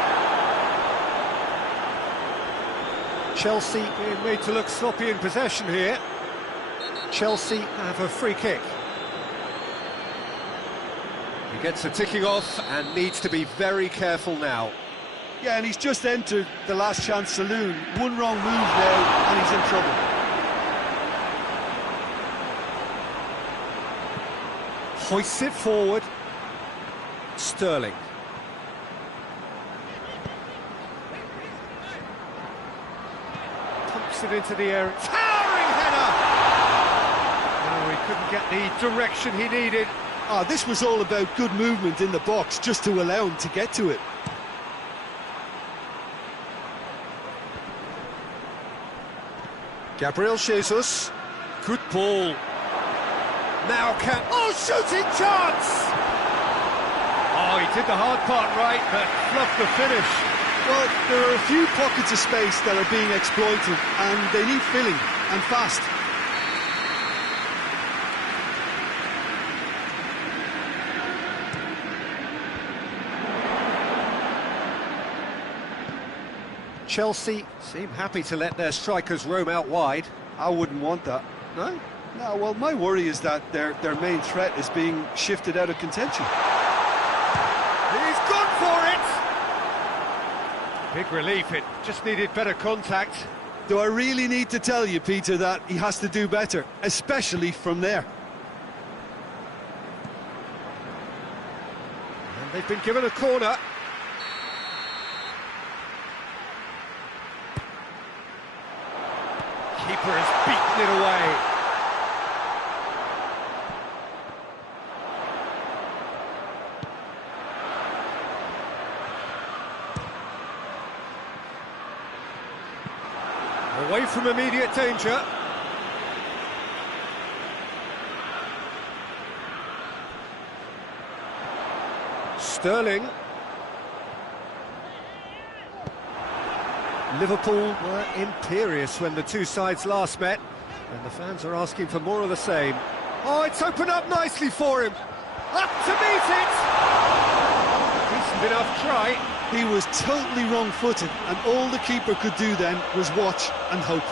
Chelsea being made to look sloppy in possession here. Chelsea have a free kick. He gets a ticking off and needs to be very careful now. Yeah, and he's just entered the last chance saloon. One wrong move now, and he's in trouble. Hoists it forward. Sterling. Pumps it into the air. Towering header! No, he couldn't get the direction he needed. Ah, this was all about good movement in the box, just to allow him to get to it. Gabriel Jesus. Good ball. Now can... Oh, shooting chance! Oh, he did the hard part right, but fluffed the finish. Well, there are a few pockets of space that are being exploited, and they need filling, and fast. Chelsea seem happy to let their strikers roam out wide. I wouldn't want that. No? No, well, my worry is that their main threat is being shifted out of contention. He's gone for it! Big relief, it just needed better contact. Do I really need to tell you, Peter, that he has to do better, especially from there? And they've been given a corner. Keeper has beaten it away. Away from immediate danger. Sterling. Liverpool were imperious when the two sides last met, and the fans are asking for more of the same. Oh, it's opened up nicely for him. Up to meet it! Decent enough try. He was totally wrong-footed, and all the keeper could do then was watch and hope.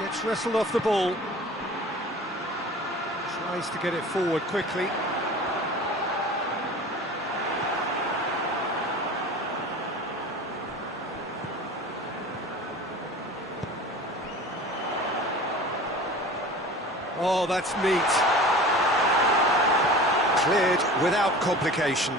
Gets wrestled off the ball. Tries to get it forward quickly. Oh, that's neat. Cleared without complication.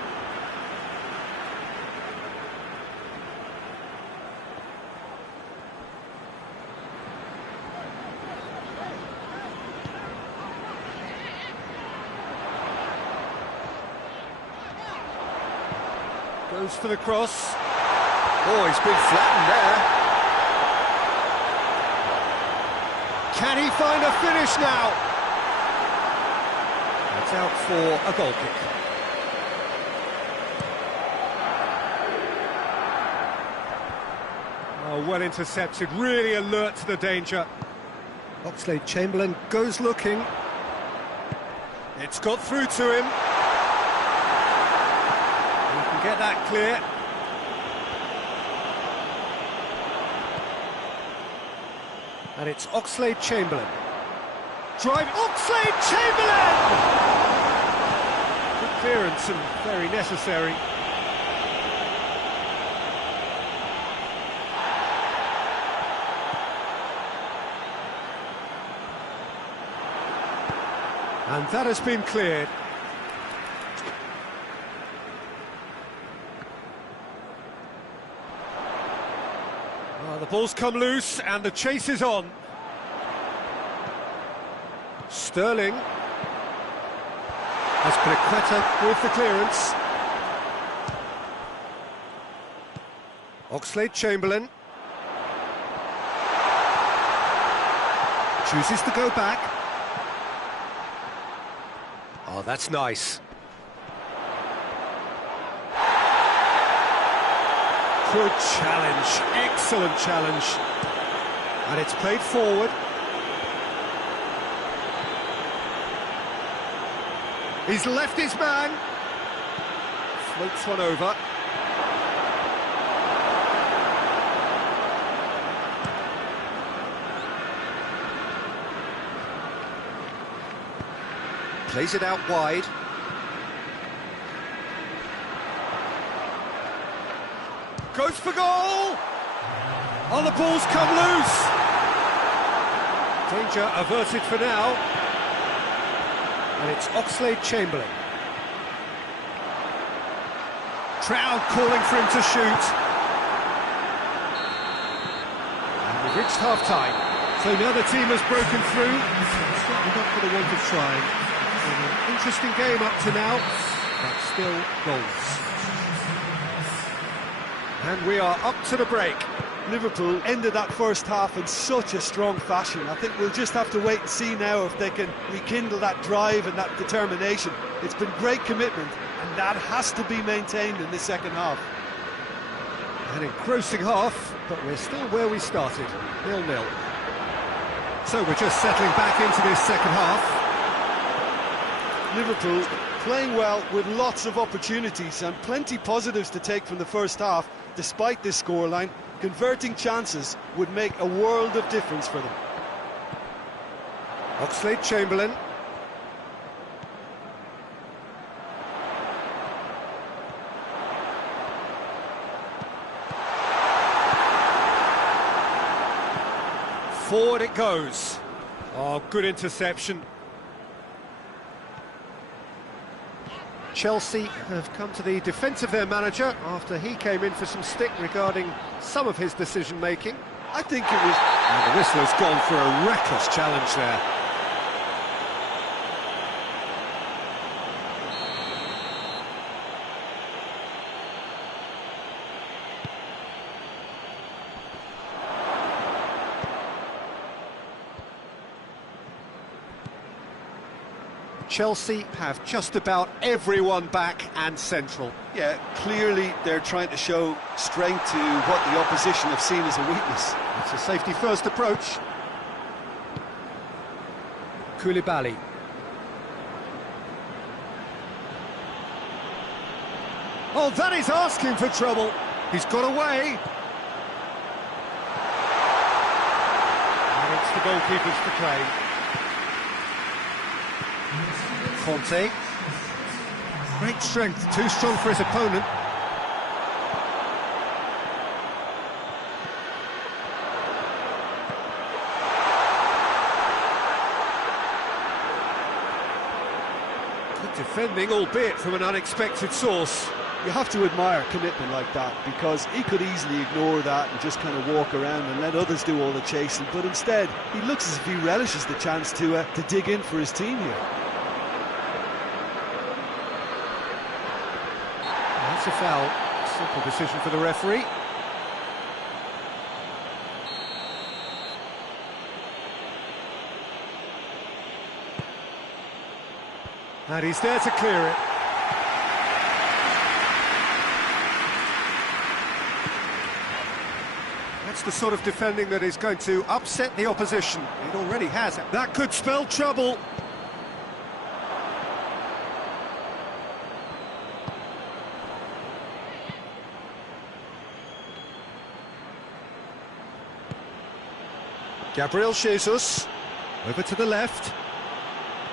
Goes for the cross. Oh, he's been flattened there. Can he find a finish now? It's out for a goal kick. Oh, well intercepted, really alert to the danger. Oxlade-Chamberlain goes looking. It's got through to him. He can get that clear. And it's Oxlade-Chamberlain. Drive, Oxlade-Chamberlain! Good clearance and very necessary. And that has been cleared. The ball's come loose and the chase is on. Sterling. Azpilicueta with the clearance. Oxlade-Chamberlain. Chooses to go back. Oh, that's nice. Good challenge, excellent challenge. And it's played forward. He's left his man. Floats one over. Plays it out wide. Goes for goal! Oh, the ball's come loose! Danger averted for now. And it's Oxlade-Chamberlain. Crowd calling for him to shoot. And we've reached half-time. So now the team has broken through. Certainly not for the want of trying. An interesting game up to now, but still goals. And we are up to the break. Liverpool ended that first half in such a strong fashion. I think we'll just have to wait and see now if they can rekindle that drive and that determination. It's been great commitment, and that has to be maintained in the second half. An engrossing half, but we're still where we started, 0-0. So we're just settling back into this second half. Liverpool playing well with lots of opportunities and plenty positives to take from the first half. Despite this scoreline, converting chances would make a world of difference for them. Oxlade-Chamberlain. Forward it goes. Oh, good interception. Chelsea have come to the defence of their manager after he came in for some stick regarding some of his decision-making. I think it was... And the whistler's gone for a reckless challenge there. Chelsea have just about everyone back and central. Yeah, clearly they're trying to show strength to what the opposition have seen as a weakness. It's a safety-first approach. Koulibaly. Oh, that is asking for trouble. He's got away. And it's the goalkeepers to claim. Conte. Great strength, too strong for his opponent. Good defending, albeit from an unexpected source. You have to admire commitment like that, because he could easily ignore that and just kind of walk around and let others do all the chasing, but instead he looks as if he relishes the chance to dig in for his team here. That's a foul. Simple decision for the referee. And he's there to clear it. That's the sort of defending that is going to upset the opposition. It already has. That could spell trouble. Gabriel Jesus, over to the left.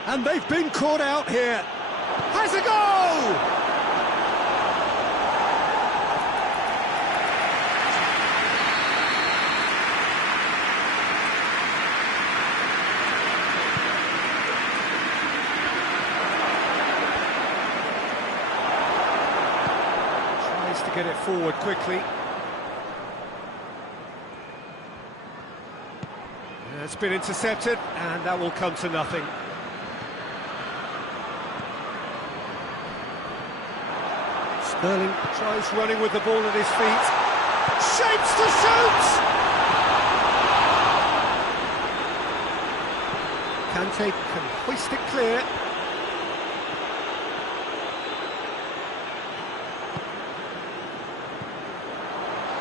And they've been caught out here. Has a goal! Tries to get it forward quickly. It's been intercepted, and that will come to nothing. Sterling tries running with the ball at his feet. Shapes to shoot! Kante can hoist it clear.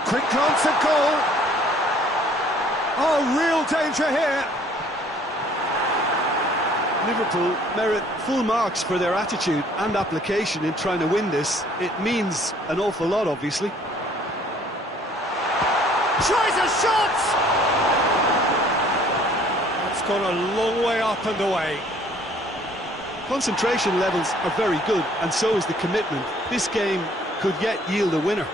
Quick glance at goal. Oh, real danger here. Liverpool merit full marks for their attitude and application in trying to win this. It means an awful lot, obviously. Tries a shot! That's gone a long way up and away. Concentration levels are very good, and so is the commitment. This game could yet yield a winner.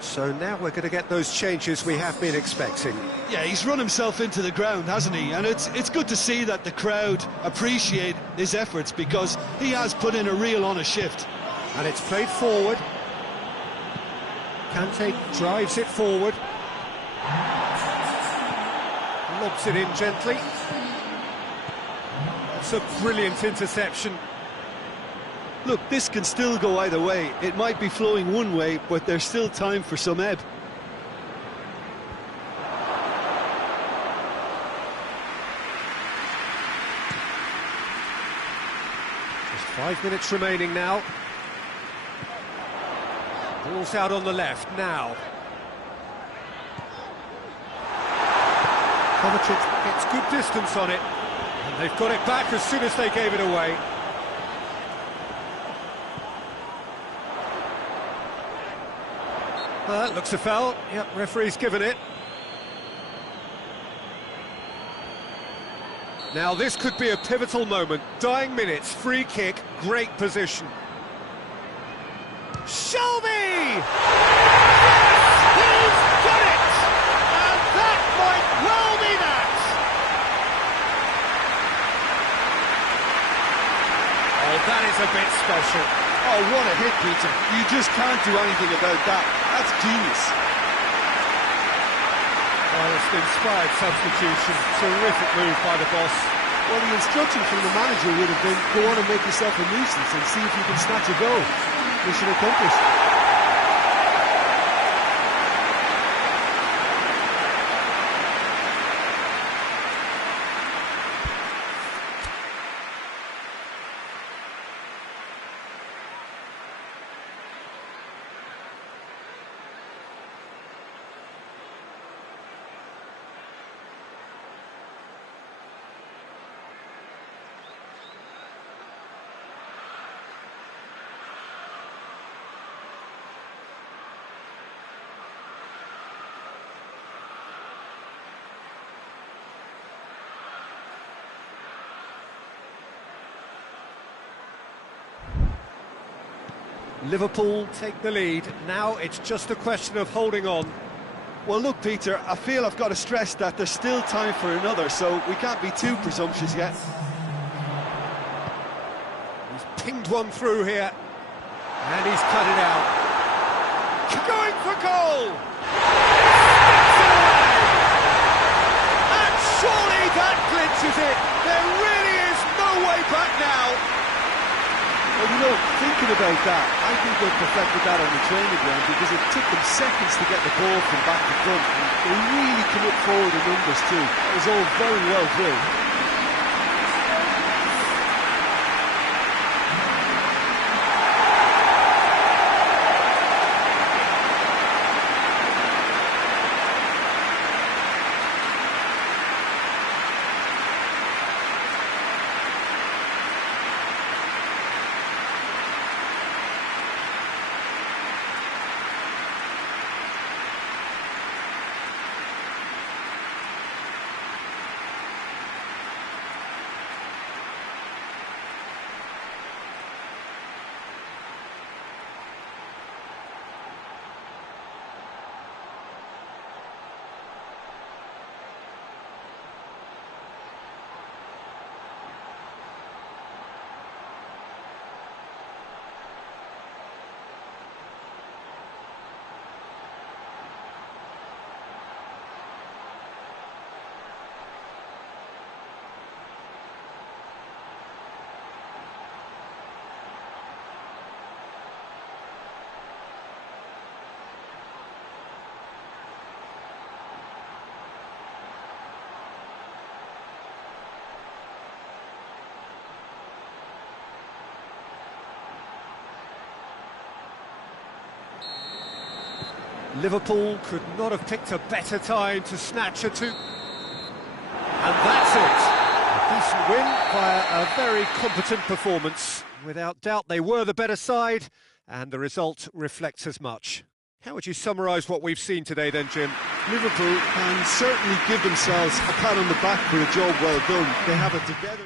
So now we're going to get those changes we have been expecting. Yeah, he's run himself into the ground, hasn't he? And it's good to see that the crowd appreciate his efforts, because he has put in a real honest shift. And it's played forward. Kante drives it forward. Lobs it in gently. It's a brilliant interception. Look, this can still go either way. It might be flowing one way, but there's still time for some ebb. Just 5 minutes remaining now. Ball's out on the left now. Kovacic gets good distance on it. And they've got it back as soon as they gave it away. Looks a foul. Yep, referee's given it. Now this could be a pivotal moment. Dying minutes, free kick, great position. Shelby! Yes, he's done it! And that might well be that! Oh, that is a bit special. Oh, what a hit, Peter. You just can't do anything about that. That's genius. Well, it's an inspired substitution. Terrific move by the boss. Well, the instruction from the manager would have been, go on and make yourself a nuisance and see if you can snatch a goal. Mission accomplished. Liverpool take the lead. Now it's just a question of holding on. Well, look, Peter, I feel I've got to stress that there's still time for another, so we can't be too presumptuous yet. He's pinged one through here, and he's cut it out. Going for goal! And surely that clinches it. There really is no way back now. Well, you know, thinking about that, I think they perfected that on the training ground, because it took them seconds to get the ball from back to front, and they really come up forward in numbers too. It was all very well drilled. Liverpool could not have picked a better time to snatch a two. And that's it. A decent win via a very competent performance. Without doubt, they were the better side, and the result reflects as much. How would you summarise what we've seen today then, Jim? Liverpool can certainly give themselves a pat on the back for a job well done. They have it together.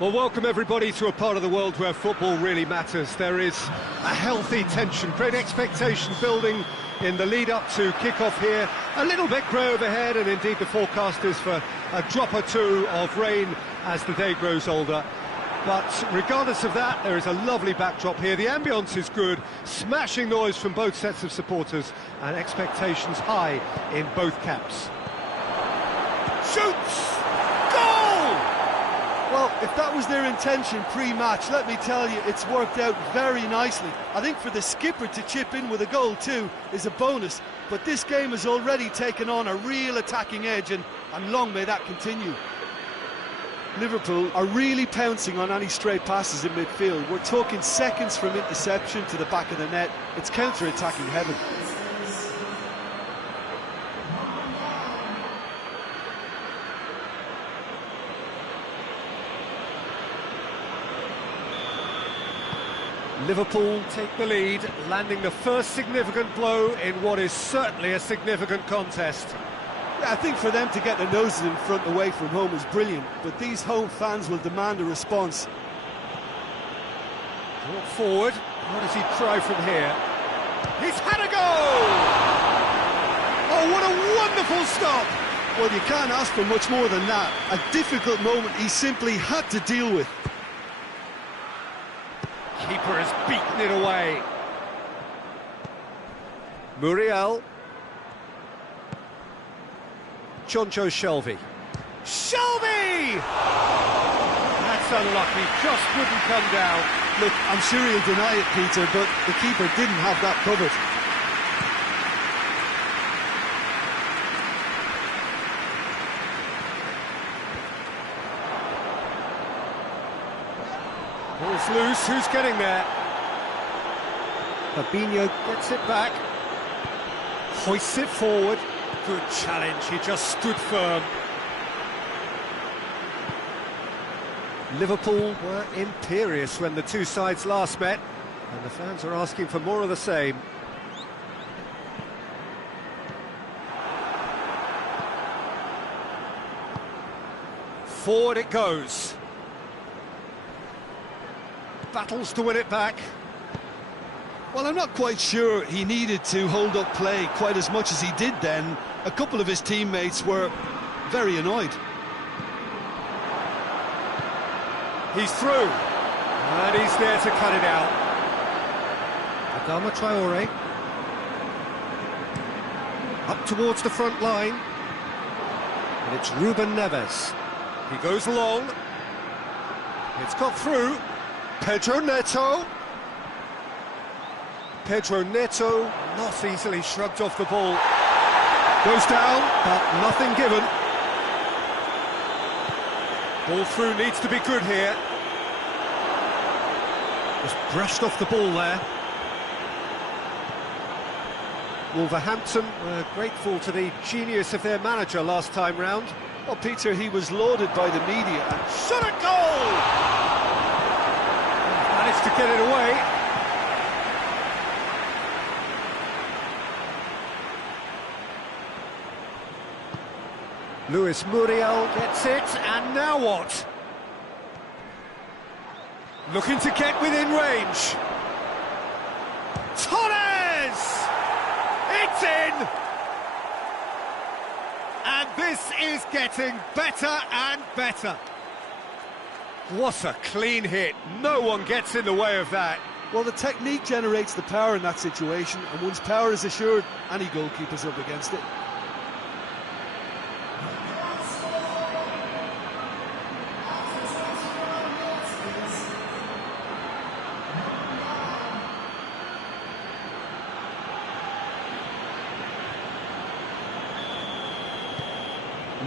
Well, welcome everybody to a part of the world where football really matters. There is a healthy tension, great expectation building in the lead-up to kick-off here. A little bit grey overhead, and indeed the forecast is for a drop or two of rain as the day grows older. But regardless of that, there is a lovely backdrop here. The ambience is good, smashing noise from both sets of supporters, and expectations high in both camps. Shoots! Goal! Well, If that was their intention pre-match, let me tell you, it's worked out very nicely. I think for the skipper to chip in with a goal too is a bonus, but this game has already taken on a real attacking edge, and long may that continue. Liverpool are really pouncing on any stray passes in midfield. We're talking seconds from interception to the back of the net. It's counter-attacking heaven. Liverpool take the lead, landing the first significant blow in what is certainly a significant contest. Yeah, I think for them to get their noses in front away from home is brilliant, but these home fans will demand a response. Brought forward, what does he try from here? He's had a goal! Oh, what a wonderful stop! Well, you can't ask for much more than that. A difficult moment he simply had to deal with. Keeper has beaten it away. Muriel. Choncho Shelvey. Shelvey! That's unlucky, just wouldn't come down. Look, I'm sure he'll deny it, Peter, but the keeper didn't have that covered. Ball's loose, who's getting there? Fabinho gets it back. Hoists it forward. Good challenge, he just stood firm. Liverpool were imperious when the two sides last met, and the fans are asking for more of the same. Forward it goes. Battles to win it back. Well, I'm not quite sure he needed to hold up play quite as much as he did then. A couple of his teammates were very annoyed. He's through, and he's there to cut it out. Adama Traore. Up towards the front line. And it's Ruben Neves. He goes long. It's got through. Pedro Neto. Pedro Neto, not easily shrugged off the ball. Goes down, but nothing given. Ball through needs to be good here. Just brushed off the ball there. Wolverhampton were grateful to the genius of their manager last time round. Well, Peter, he was lauded by the media. And shot at goal! Managed to get it away. Luis Muriel gets it, and now what? Looking to get within range. Torres! It's in! And this is getting better and better. What a clean hit. No one gets in the way of that. Well, the technique generates the power in that situation, and once power is assured, any goalkeeper's up against it.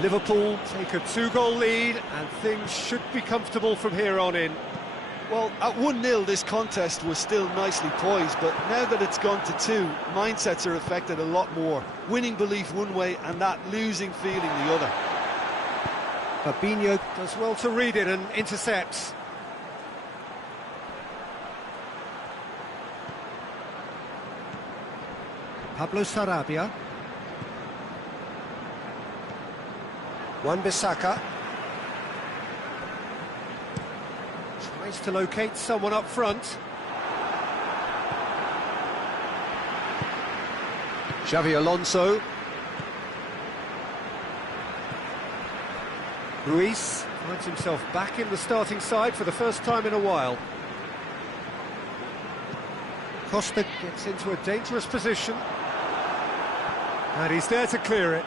Liverpool take a two-goal lead, and things should be comfortable from here on in. Well, at 1-0 this contest was still nicely poised, but now that it's gone to 2, mindsets are affected a lot more. Winning belief one way and that losing feeling the other. Fabinho does well to read it and intercepts. Pablo Sarabia. Wan-Bissaka tries to locate someone up front. Xavi Alonso. Ruiz finds himself back in the starting side for the first time in a while. Costa gets into a dangerous position, and he's there to clear it.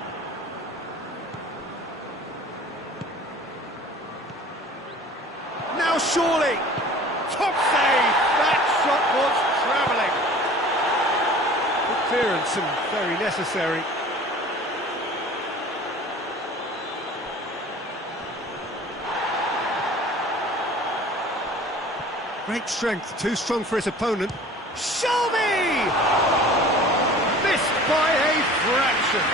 surely! Top save! That shot was travelling! Good clearance and very necessary. Great strength, too strong for his opponent. Shelby! Missed by a fraction.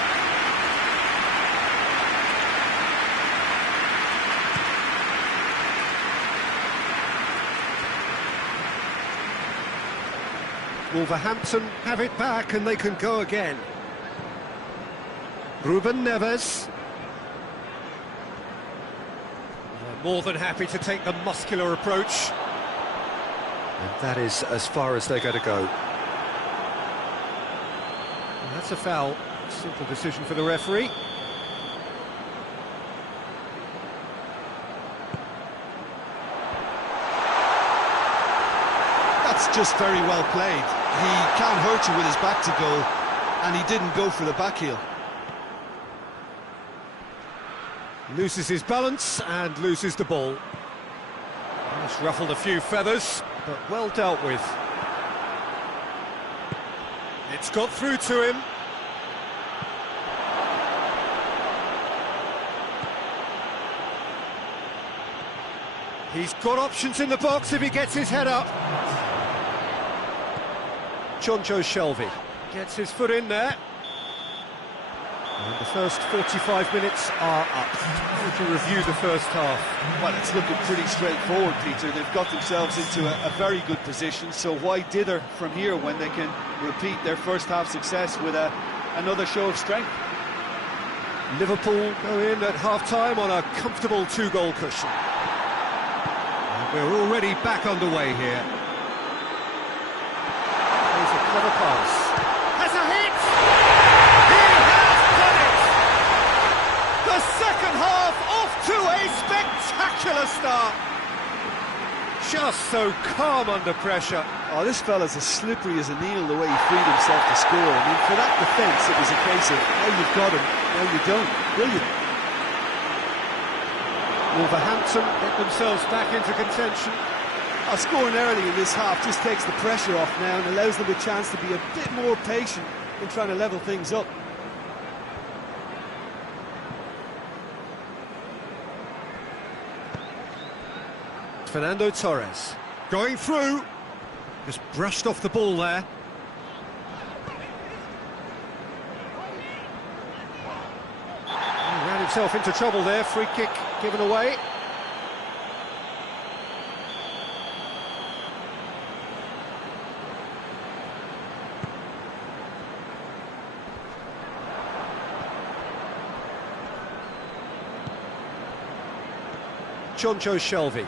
Wolverhampton have it back and they can go again. Ruben Neves. They're more than happy to take the muscular approach. And that is as far as they're going to go. And that's a foul. Simple decision for the referee. That's just very well played. He can't hurt you with his back to goal, and he didn't go for the back heel. Loses his balance and loses the ball. It's ruffled a few feathers, but well dealt with. It's got through to him. He's got options in the box if he gets his head up. Jonjo Shelvey gets his foot in there. And the first 45 minutes are up. To review the first half. Well, it's looking pretty straightforward, Peter. They've got themselves into a very good position, so why dither from here when they can repeat their first half success with another show of strength? Liverpool go in at half-time on a comfortable two-goal cushion. And we're already back underway here. There's a clever pass. Has a hit! He has done it! The second half off to a spectacular start. Just so calm under pressure. Oh, this fella's as slippery as an eel the way he freed himself to score. I mean, for that defence, it was a case of, oh, you've got him, no, you don't. Brilliant. Wolverhampton get themselves back into contention. Scoring early in this half just takes the pressure off now and allows them a chance to be a bit more patient in trying to level things up. Fernando Torres going through, just brushed off the ball there. He ran himself into trouble there, free kick given away. Jonjo Shelvey.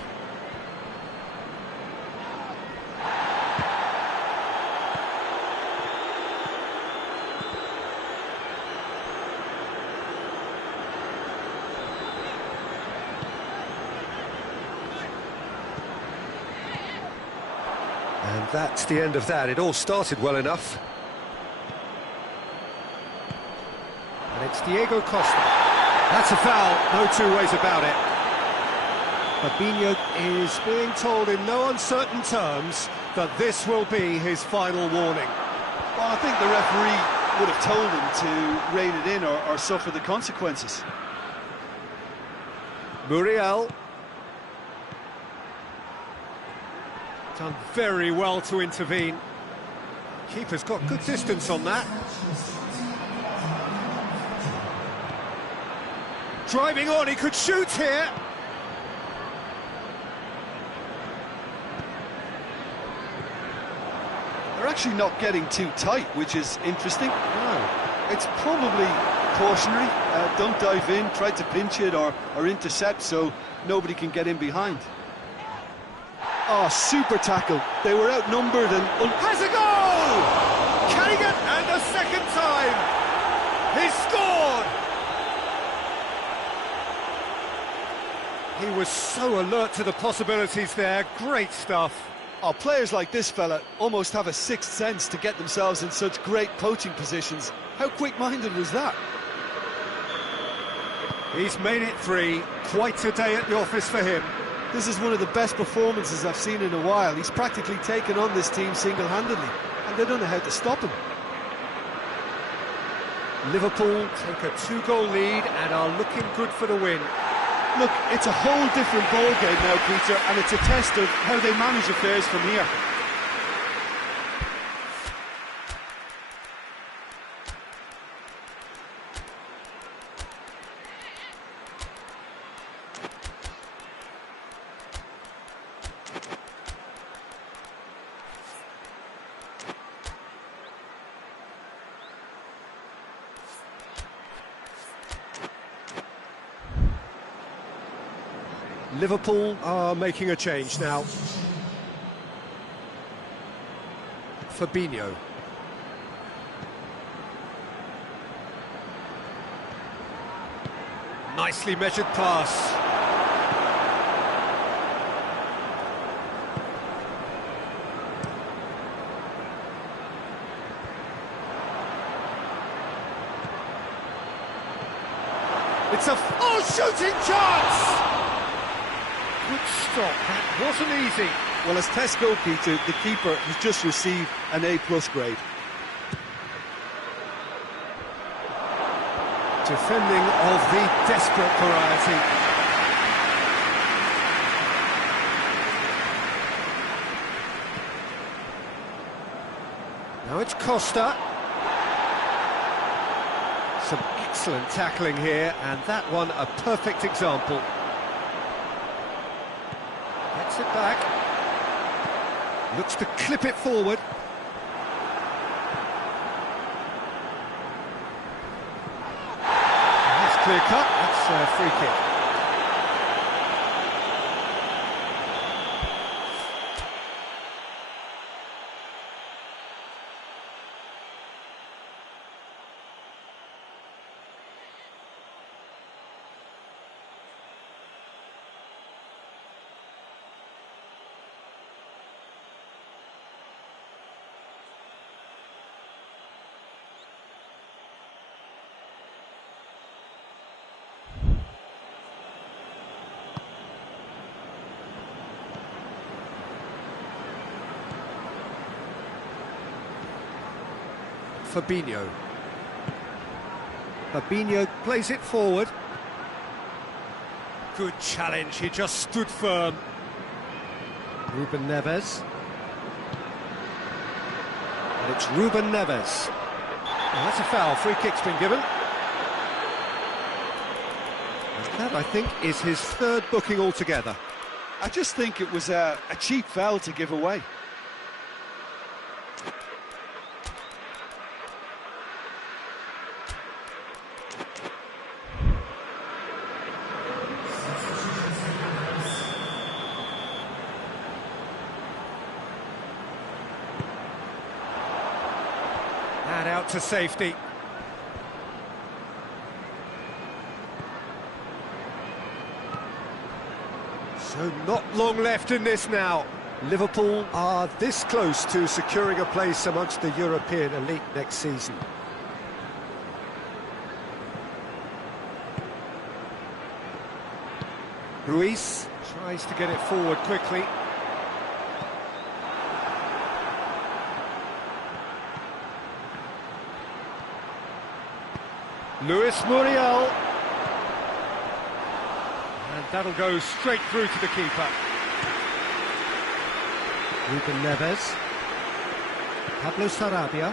And that's the end of that. It all started well enough. And it's Diego Costa. That's a foul, no two ways about it. Fabinho is being told in no uncertain terms that this will be his final warning. Well, I think the referee would have told him to rein it in or suffer the consequences. Muriel. Done very well to intervene. Keeper's got good distance on that. Driving on, he could shoot here. They're actually not getting too tight, which is interesting. No. It's probably cautionary. Don't dive in, try to pinch it or intercept so nobody can get in behind. Oh, super tackle. They were outnumbered and... Has a goal! Can he get... And a second time! He scored! He was so alert to the possibilities there. Great stuff. Oh, players like this fella almost have a sixth sense to get themselves in such great poaching positions. How quick-minded was that? He's made it 3. Quite a day at the office for him. This is one of the best performances I've seen in a while. He's practically taken on this team single-handedly, and they don't know how to stop him. Liverpool take a 2-goal lead and are looking good for the win. Look, it's a whole different ballgame now, Peter, and it's a test of how they manage affairs from here. Liverpool are making a change now. Fabinho. Nicely measured pass. It's a shooting chance! Good stop, that wasn't easy. Well, as test goalkeeper, the keeper has just received an A+ grade. Defending of the desperate variety. Now it's Costa. Some excellent tackling here, and that one a perfect example. Gets it back. Looks to clip it forward. That's clear cut. That's a free kick. Fabinho. Fabinho plays it forward. Good challenge, he just stood firm. Ruben Neves. And it's Ruben Neves. And that's a foul, free kick's been given. And that, I think, is his third booking altogether. I just think it was a cheap foul to give away. And out to safety. So not long left in this now. Liverpool are this close to securing a place amongst the European elite next season. Ruiz tries to get it forward quickly. Luis Muriel. And that'll go straight through to the keeper. Ruben Neves. Pablo Sarabia.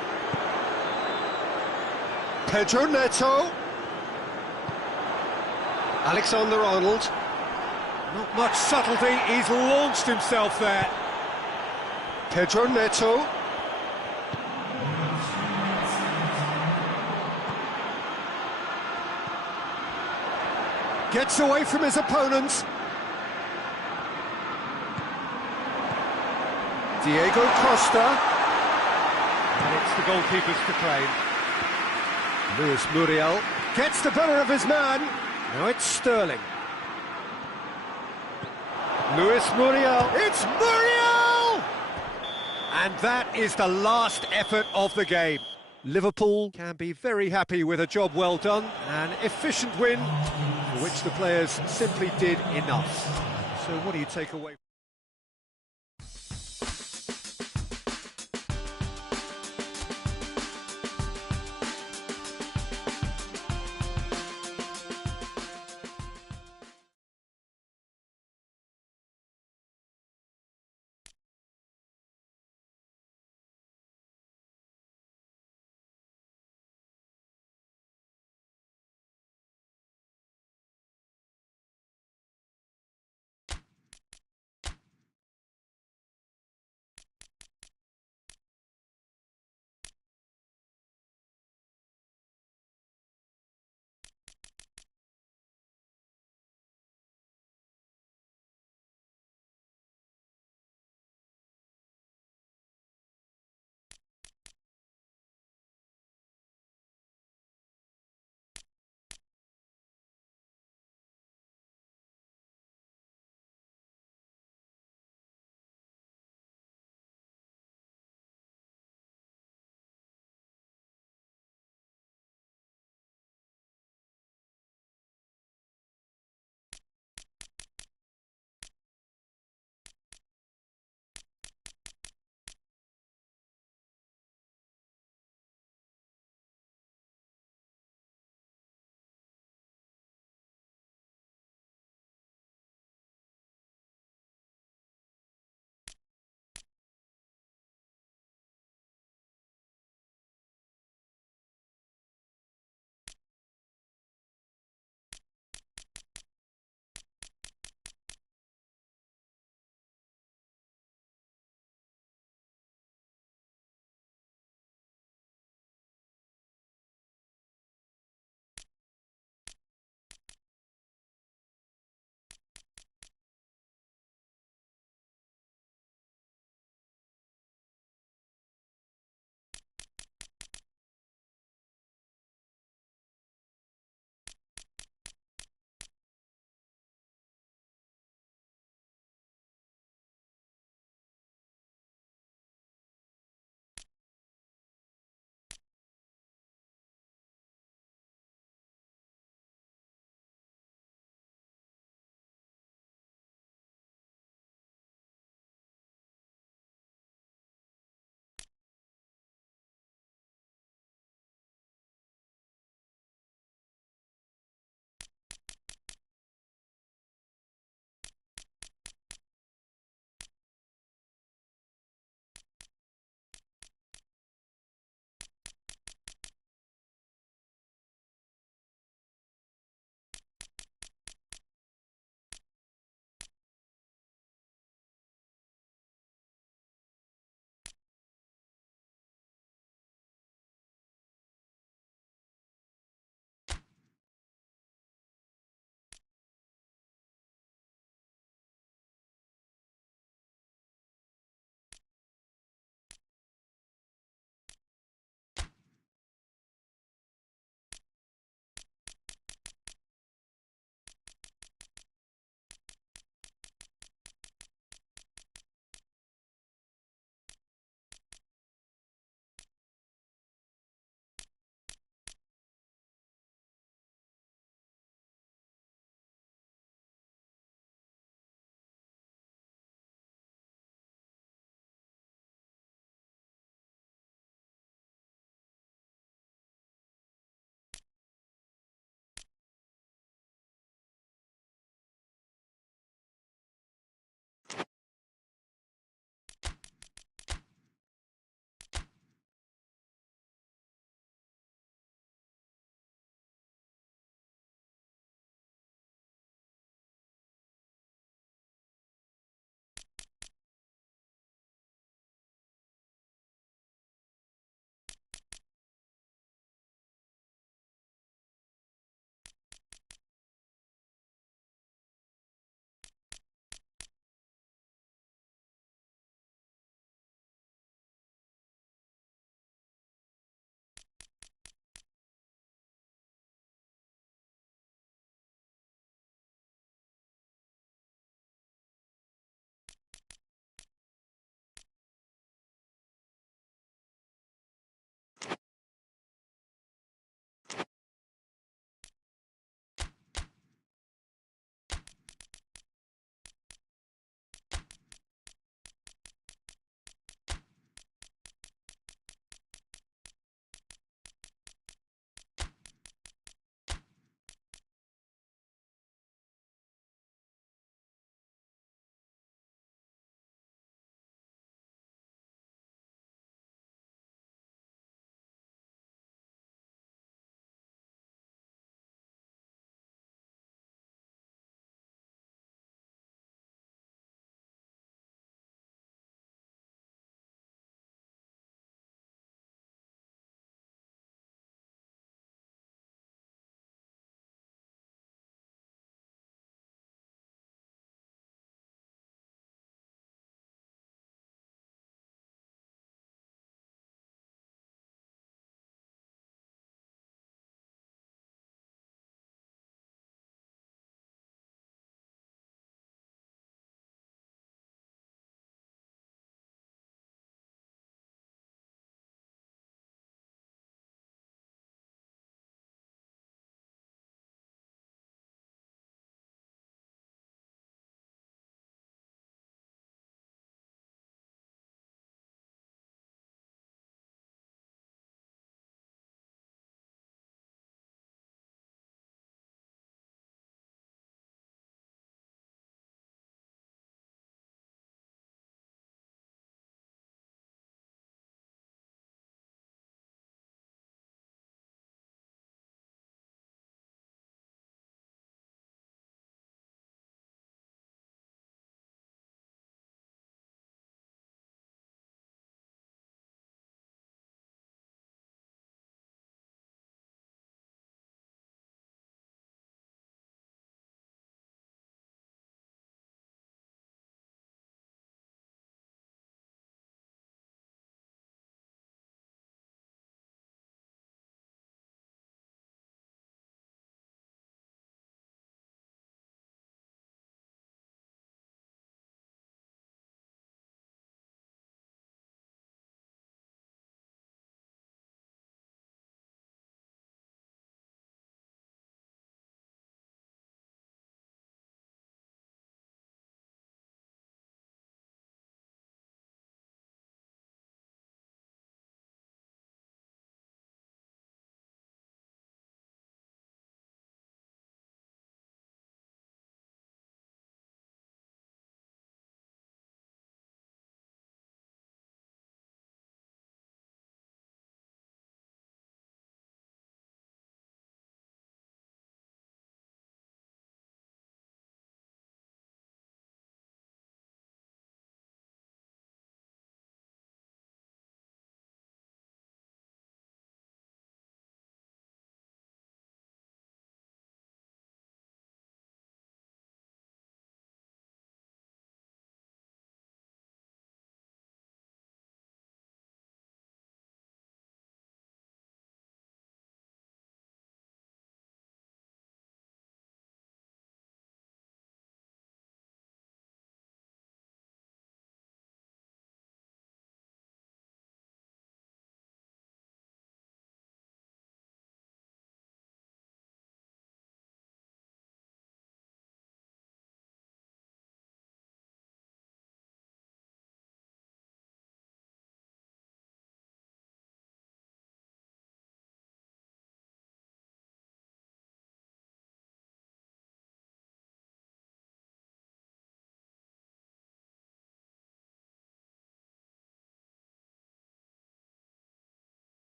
Pedro Neto. Alexander-Arnold. Not much subtlety, he's launched himself there. Pedro Neto. Gets away from his opponents. Diego Costa. And it's the goalkeepers to claim. Luis Muriel gets the better of his man. Now it's Sterling. Luis Muriel. It's Muriel! And that is the last effort of the game. Liverpool can be very happy with a job well done, an efficient win for which the players simply did enough. So what do you take away?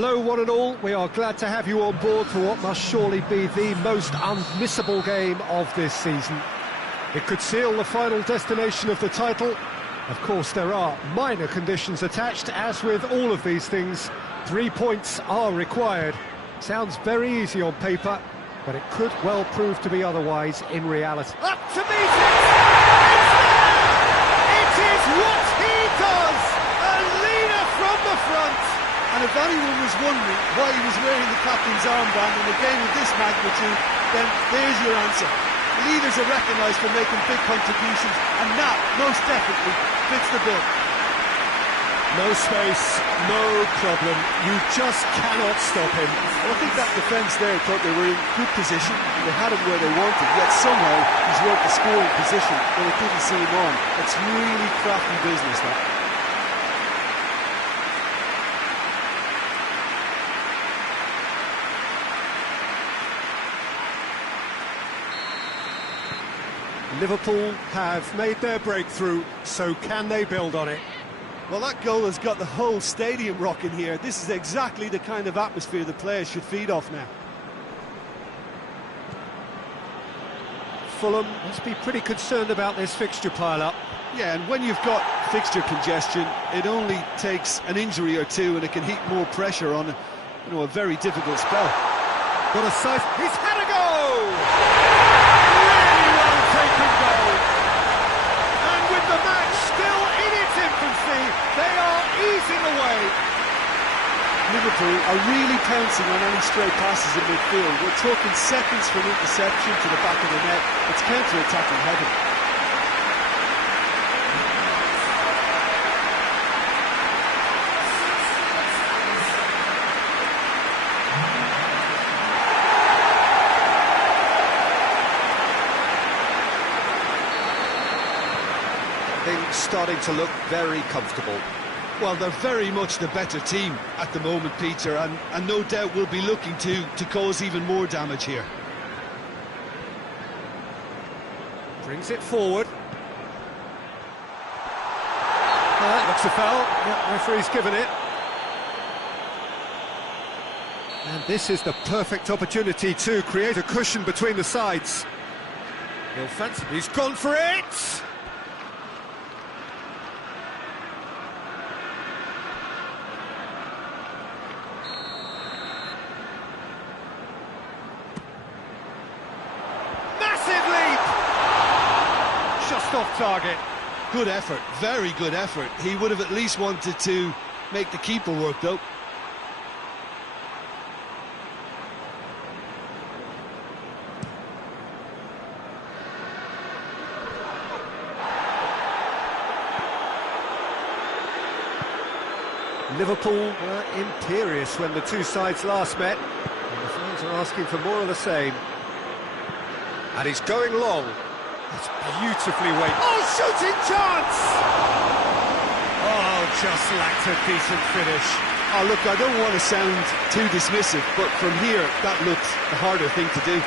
Hello one and all, we are glad to have you on board for what must surely be the most unmissable game of this season. It could seal the final destination of the title. Of course there are minor conditions attached, as with all of these things. 3 points are required. Sounds very easy on paper, but it could well prove to be otherwise in reality. Up to meet it! It's there! It is what he does! A leader from the front! And if anyone was wondering why he was wearing the captain's armband in a game of this magnitude, then there's your answer. Leaders are recognised for making big contributions, and that most definitely fits the bill. No space, no problem. You just cannot stop him. Well, I think that defence there thought they were in good position, and they had him where they wanted, yet somehow he's worked the scoring position when it didn't see him on. It's really crafty business, that. Liverpool have made their breakthrough, so can they build on it? Well, that goal has got the whole stadium rocking here. This is exactly the kind of atmosphere the players should feed off now. Fulham must be pretty concerned about this fixture pile-up. Yeah, and when you've got fixture congestion, it only takes an injury or two and it can heap more pressure on, a very difficult spell. Got a sight. He's had a go! Really well taken goal! And with the match still in its infancy, they are easing away. Liverpool are really pouncing on any stray passes in midfield. We're talking seconds from interception to the back of the net. It's counter-attacking heaven. Things starting to look very comfortable. Well, they're very much the better team at the moment, Peter, and no doubt will be looking to cause even more damage here. Brings it forward. Looks a foul. Yeah, referee's given it. And this is the perfect opportunity to create a cushion between the sides. He'll fancy. He's gone for it! Off target. Good effort, very good effort. He would have at least wanted to make the keeper work, though. Liverpool were imperious when the two sides last met, and the fans are asking for more of the same. And he's going long. It's beautifully weighted. Oh, shooting chance! Oh, just lacked a decent finish. Oh, look, I don't want to sound too dismissive, but from here, that looks the harder thing to do.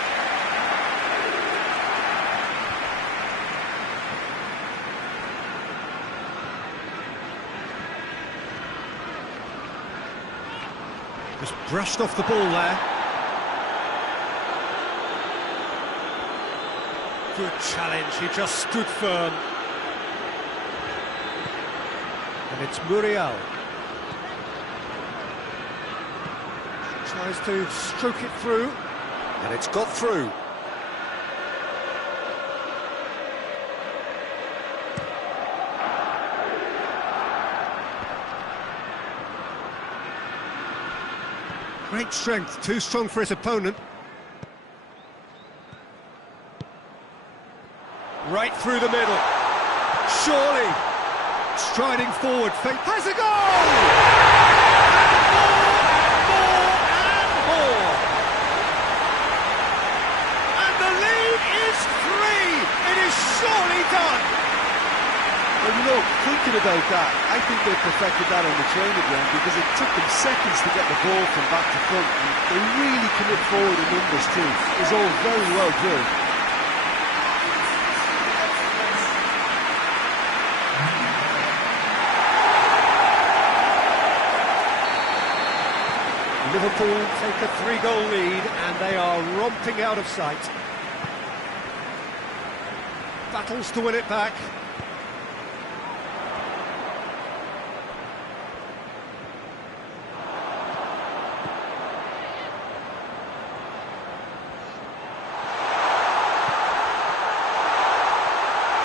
Just brushed off the ball there. Good challenge, he just stood firm. And it's Muriel. Tries to stroke it through, and it's got through. Great strength, too strong for his opponent. Right through the middle. Surely. Striding forward. Has a goal! And more! And the lead is 3! It is surely done! Well, thinking about that, I think they perfected that on the training ground because it took them seconds to get the ball from back to front, and they really commit forward in numbers too. It was all very well drilled. Liverpool take a 3-goal lead and they are romping out of sight. Battles to win it back.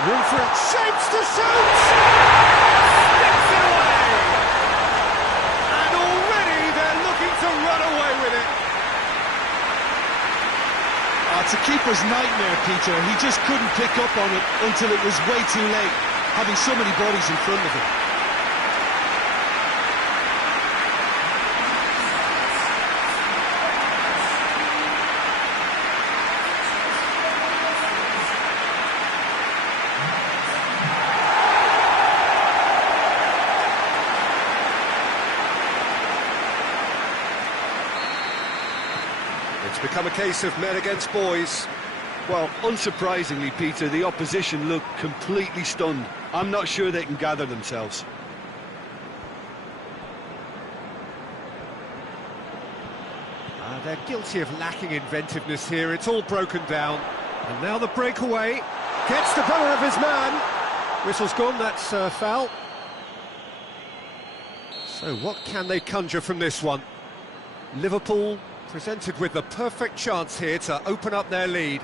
Room for it, shapes to shoot! Sticks it away! And already they're looking to run away with it. Oh, it's a keeper's nightmare, Peter. He just couldn't pick up on it until it was way too late, having so many bodies in front of him. It's become a case of men against boys. Well, unsurprisingly, Peter, the opposition look completely stunned. I'm not sure they can gather themselves. They're guilty of lacking inventiveness here. It's all broken down. And now the breakaway. Gets the better of his man. Whistle's gone, that's foul. So what can they conjure from this one? Liverpool presented with the perfect chance here to open up their lead.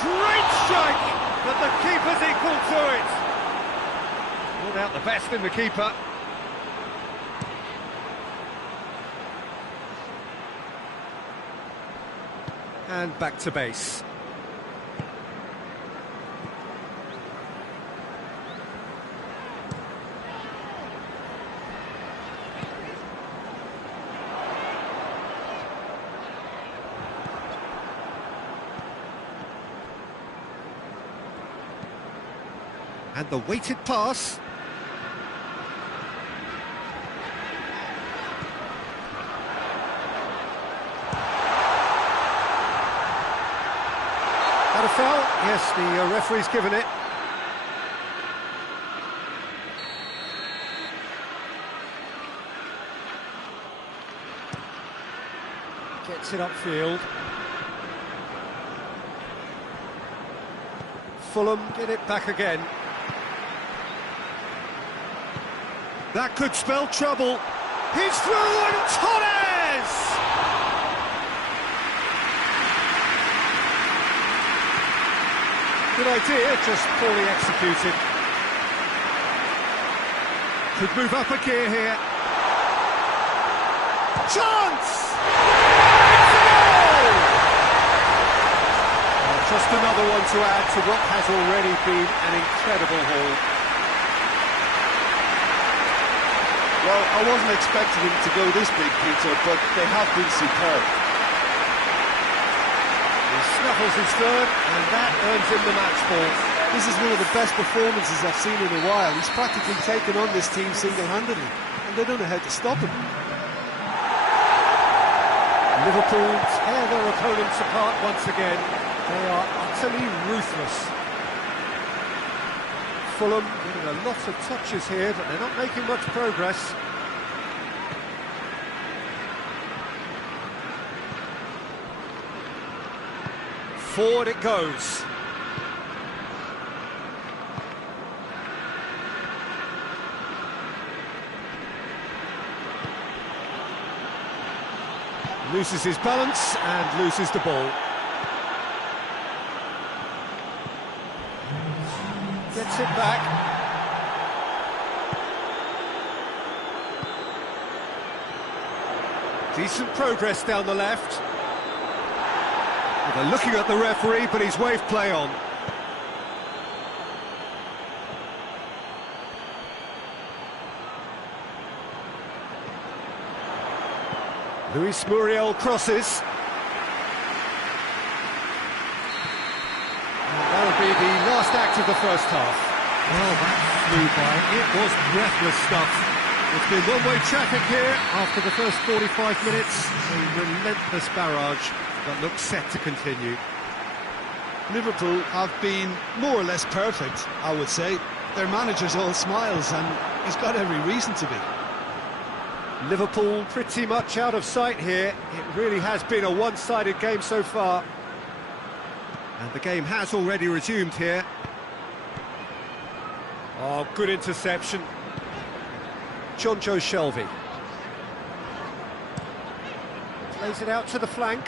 Great strike, but the keeper's equal to it. Brought out the best in the keeper. And back to base. And the weighted pass. That a foul? Yes, the referee's given it. Gets it upfield. Fulham get it back again. That could spell trouble. He's through and Torres! Good idea, just poorly executed. Could move up a gear here. Chance! It's a goal! Just another one to add to what has already been an incredible haul. Well, I wasn't expecting him to go this big, Peter, but they have been superb. He snuffles his third, and that earns him the match ball. This is one of the best performances I've seen in a while. He's practically taken on this team single-handedly, and they don't know how to stop him. Liverpool tear their opponents apart once again. They are utterly ruthless. Fulham getting a lot of touches here, but they're not making much progress. Forward it goes. Loses his balance and loses the ball. Gets it back. Decent progress down the left. They're looking at the referee, but he's waved play on. Luis Muriel crosses. That'll be the last act of the first half. Well, that flew by. It was breathless stuff. It's been one-way traffic here after the first 45 minutes. A relentless barrage that looks set to continue. Liverpool have been more or less perfect, I would say. Their manager's all smiles, and he's got every reason to be. Liverpool pretty much out of sight here. It really has been a one-sided game so far. And the game has already resumed here. Oh, good interception. Jonjo Shelvey. Plays it out to the flank.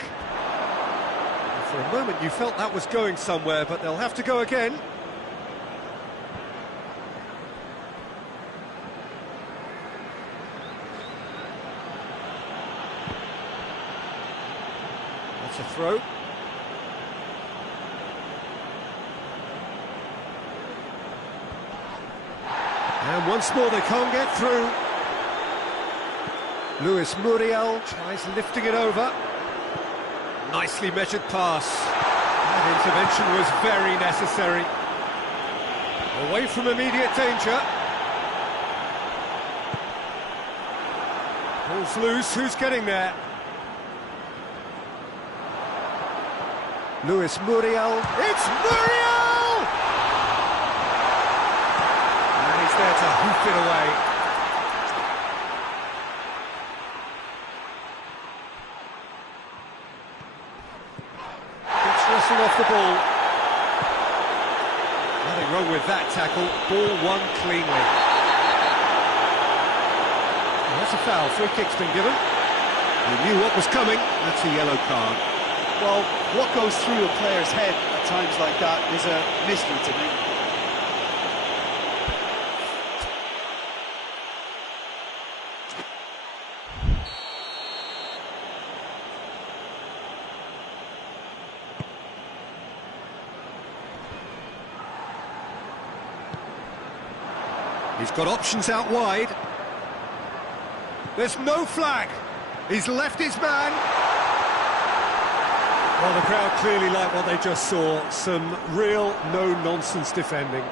For a moment you felt that was going somewhere, but they'll have to go again. That's a throw. And once more they can't get through. Luis Muriel tries lifting it over. Nicely measured pass. That intervention was very necessary. Away from immediate danger. Ball's loose, who's getting there? Luis Muriel. It's Muriel! And he's there to hoof it away. Off the ball. Nothing wrong with that tackle. Ball won cleanly. Well, that's a foul. Free kick's been given. He knew what was coming. That's a yellow card. Well, what goes through a player's head at times like that is a mystery to me. He's got options out wide. There's no flag. He's left his man. Well, the crowd clearly like what they just saw. Some real no-nonsense defending.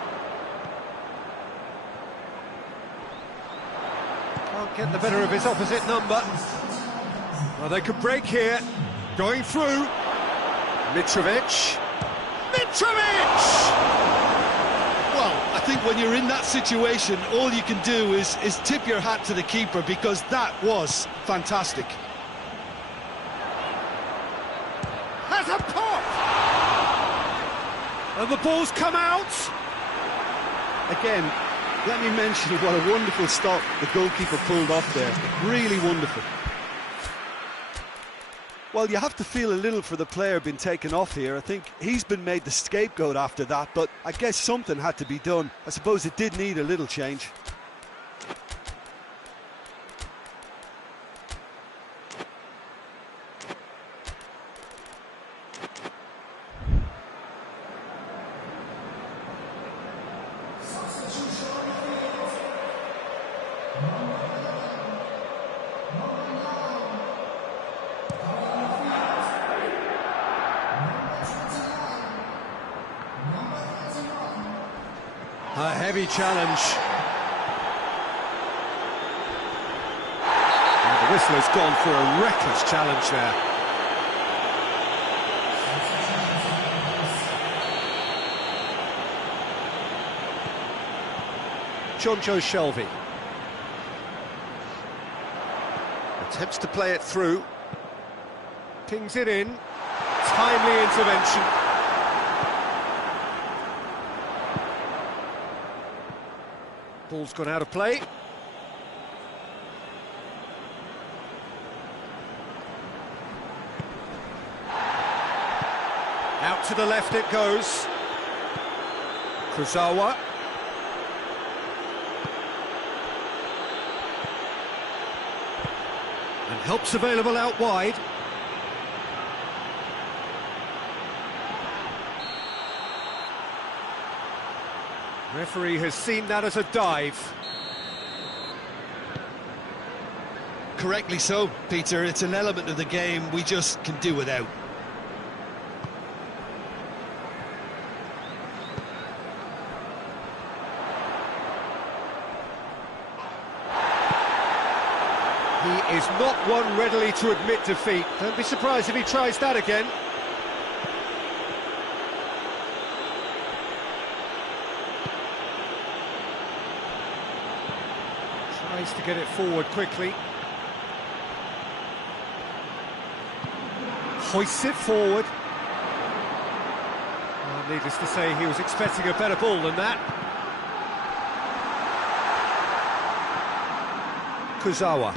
Can't get the better of his opposite number. Well, they could break here. Going through. Mitrovic. Mitrovic! Well, I think when you're in that situation, all you can do is tip your hat to the keeper, because that was fantastic. Has a pop! And the ball's come out! Again, let me mention what a wonderful stop the goalkeeper pulled off there. Really wonderful. Well, you have to feel a little for the player being taken off here. I think he's been made the scapegoat after that, but I guess something had to be done. I suppose it did need a little change. A heavy challenge. And the whistler's gone for a reckless challenge there. Jonjo Shelvey. Attempts to play it through. Pings it in. Timely intervention. Ball's gone out of play. Out to the left it goes. Kurzawa. And help's available out wide. Referee has seen that as a dive. Correctly so, Peter. It's an element of the game we just can do without. He is not one readily to admit defeat. Don't be surprised if he tries that again. to get it forward quickly. Hoists it forward. Well, needless to say, he was expecting a better ball than that. Kuzawa.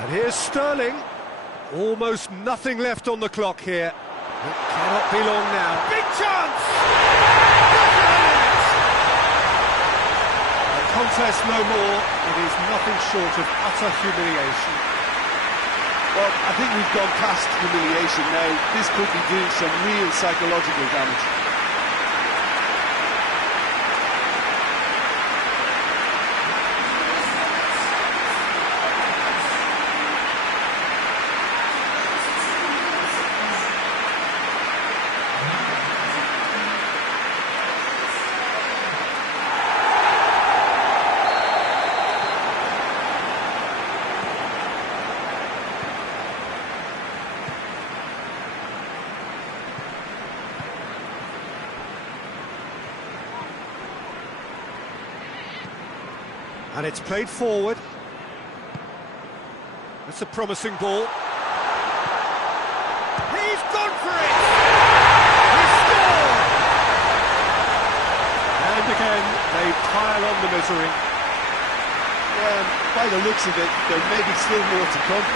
And here's Sterling. Almost nothing left on the clock here. It cannot be long now. Big chance! A contest no more. It is nothing short of utter humiliation. Well, I think we've gone past humiliation now. This could be doing some real psychological damage. And it's played forward. That's a promising ball. He's gone for it! He scored! And again, they pile on the misery. By the looks of it, there may be still more to come.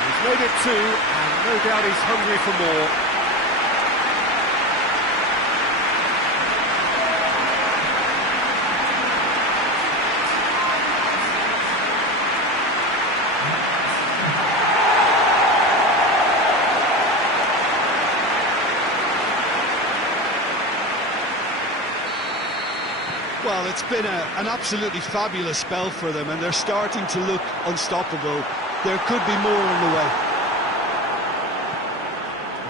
He's made it two, and no doubt he's hungry for more. Well, it's been an absolutely fabulous spell for them, and they're starting to look unstoppable. There could be more on the way.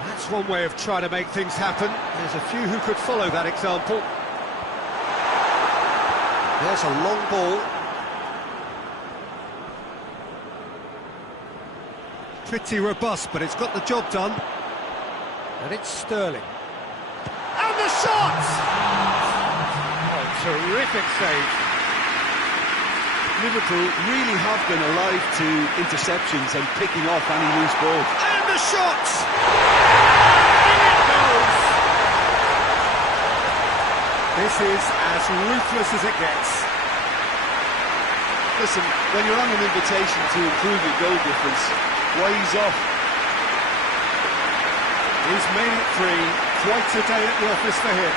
That's one way of trying to make things happen. There's a few who could follow that example. There's a long ball. Pretty robust, but it's got the job done. And it's Sterling. And the shot! Terrific save. Liverpool really have been alive to interceptions and picking off any loose balls. And the shot! In it goes! This is as ruthless as it gets. Listen, when you're on an invitation to improve your goal difference, why ease off? He's made it three. Quite a day at the office for him.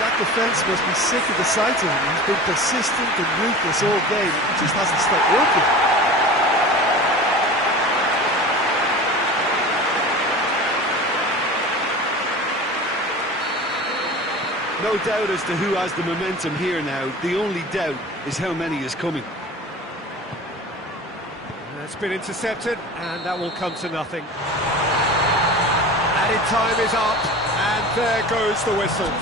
That defence must be sick of the sight of him. He's been persistent and ruthless all game. He just hasn't stopped working. No doubt as to who has the momentum here now. The only doubt is how many is coming. That's been intercepted, and that will come to nothing. Added time is up, and there goes the whistle.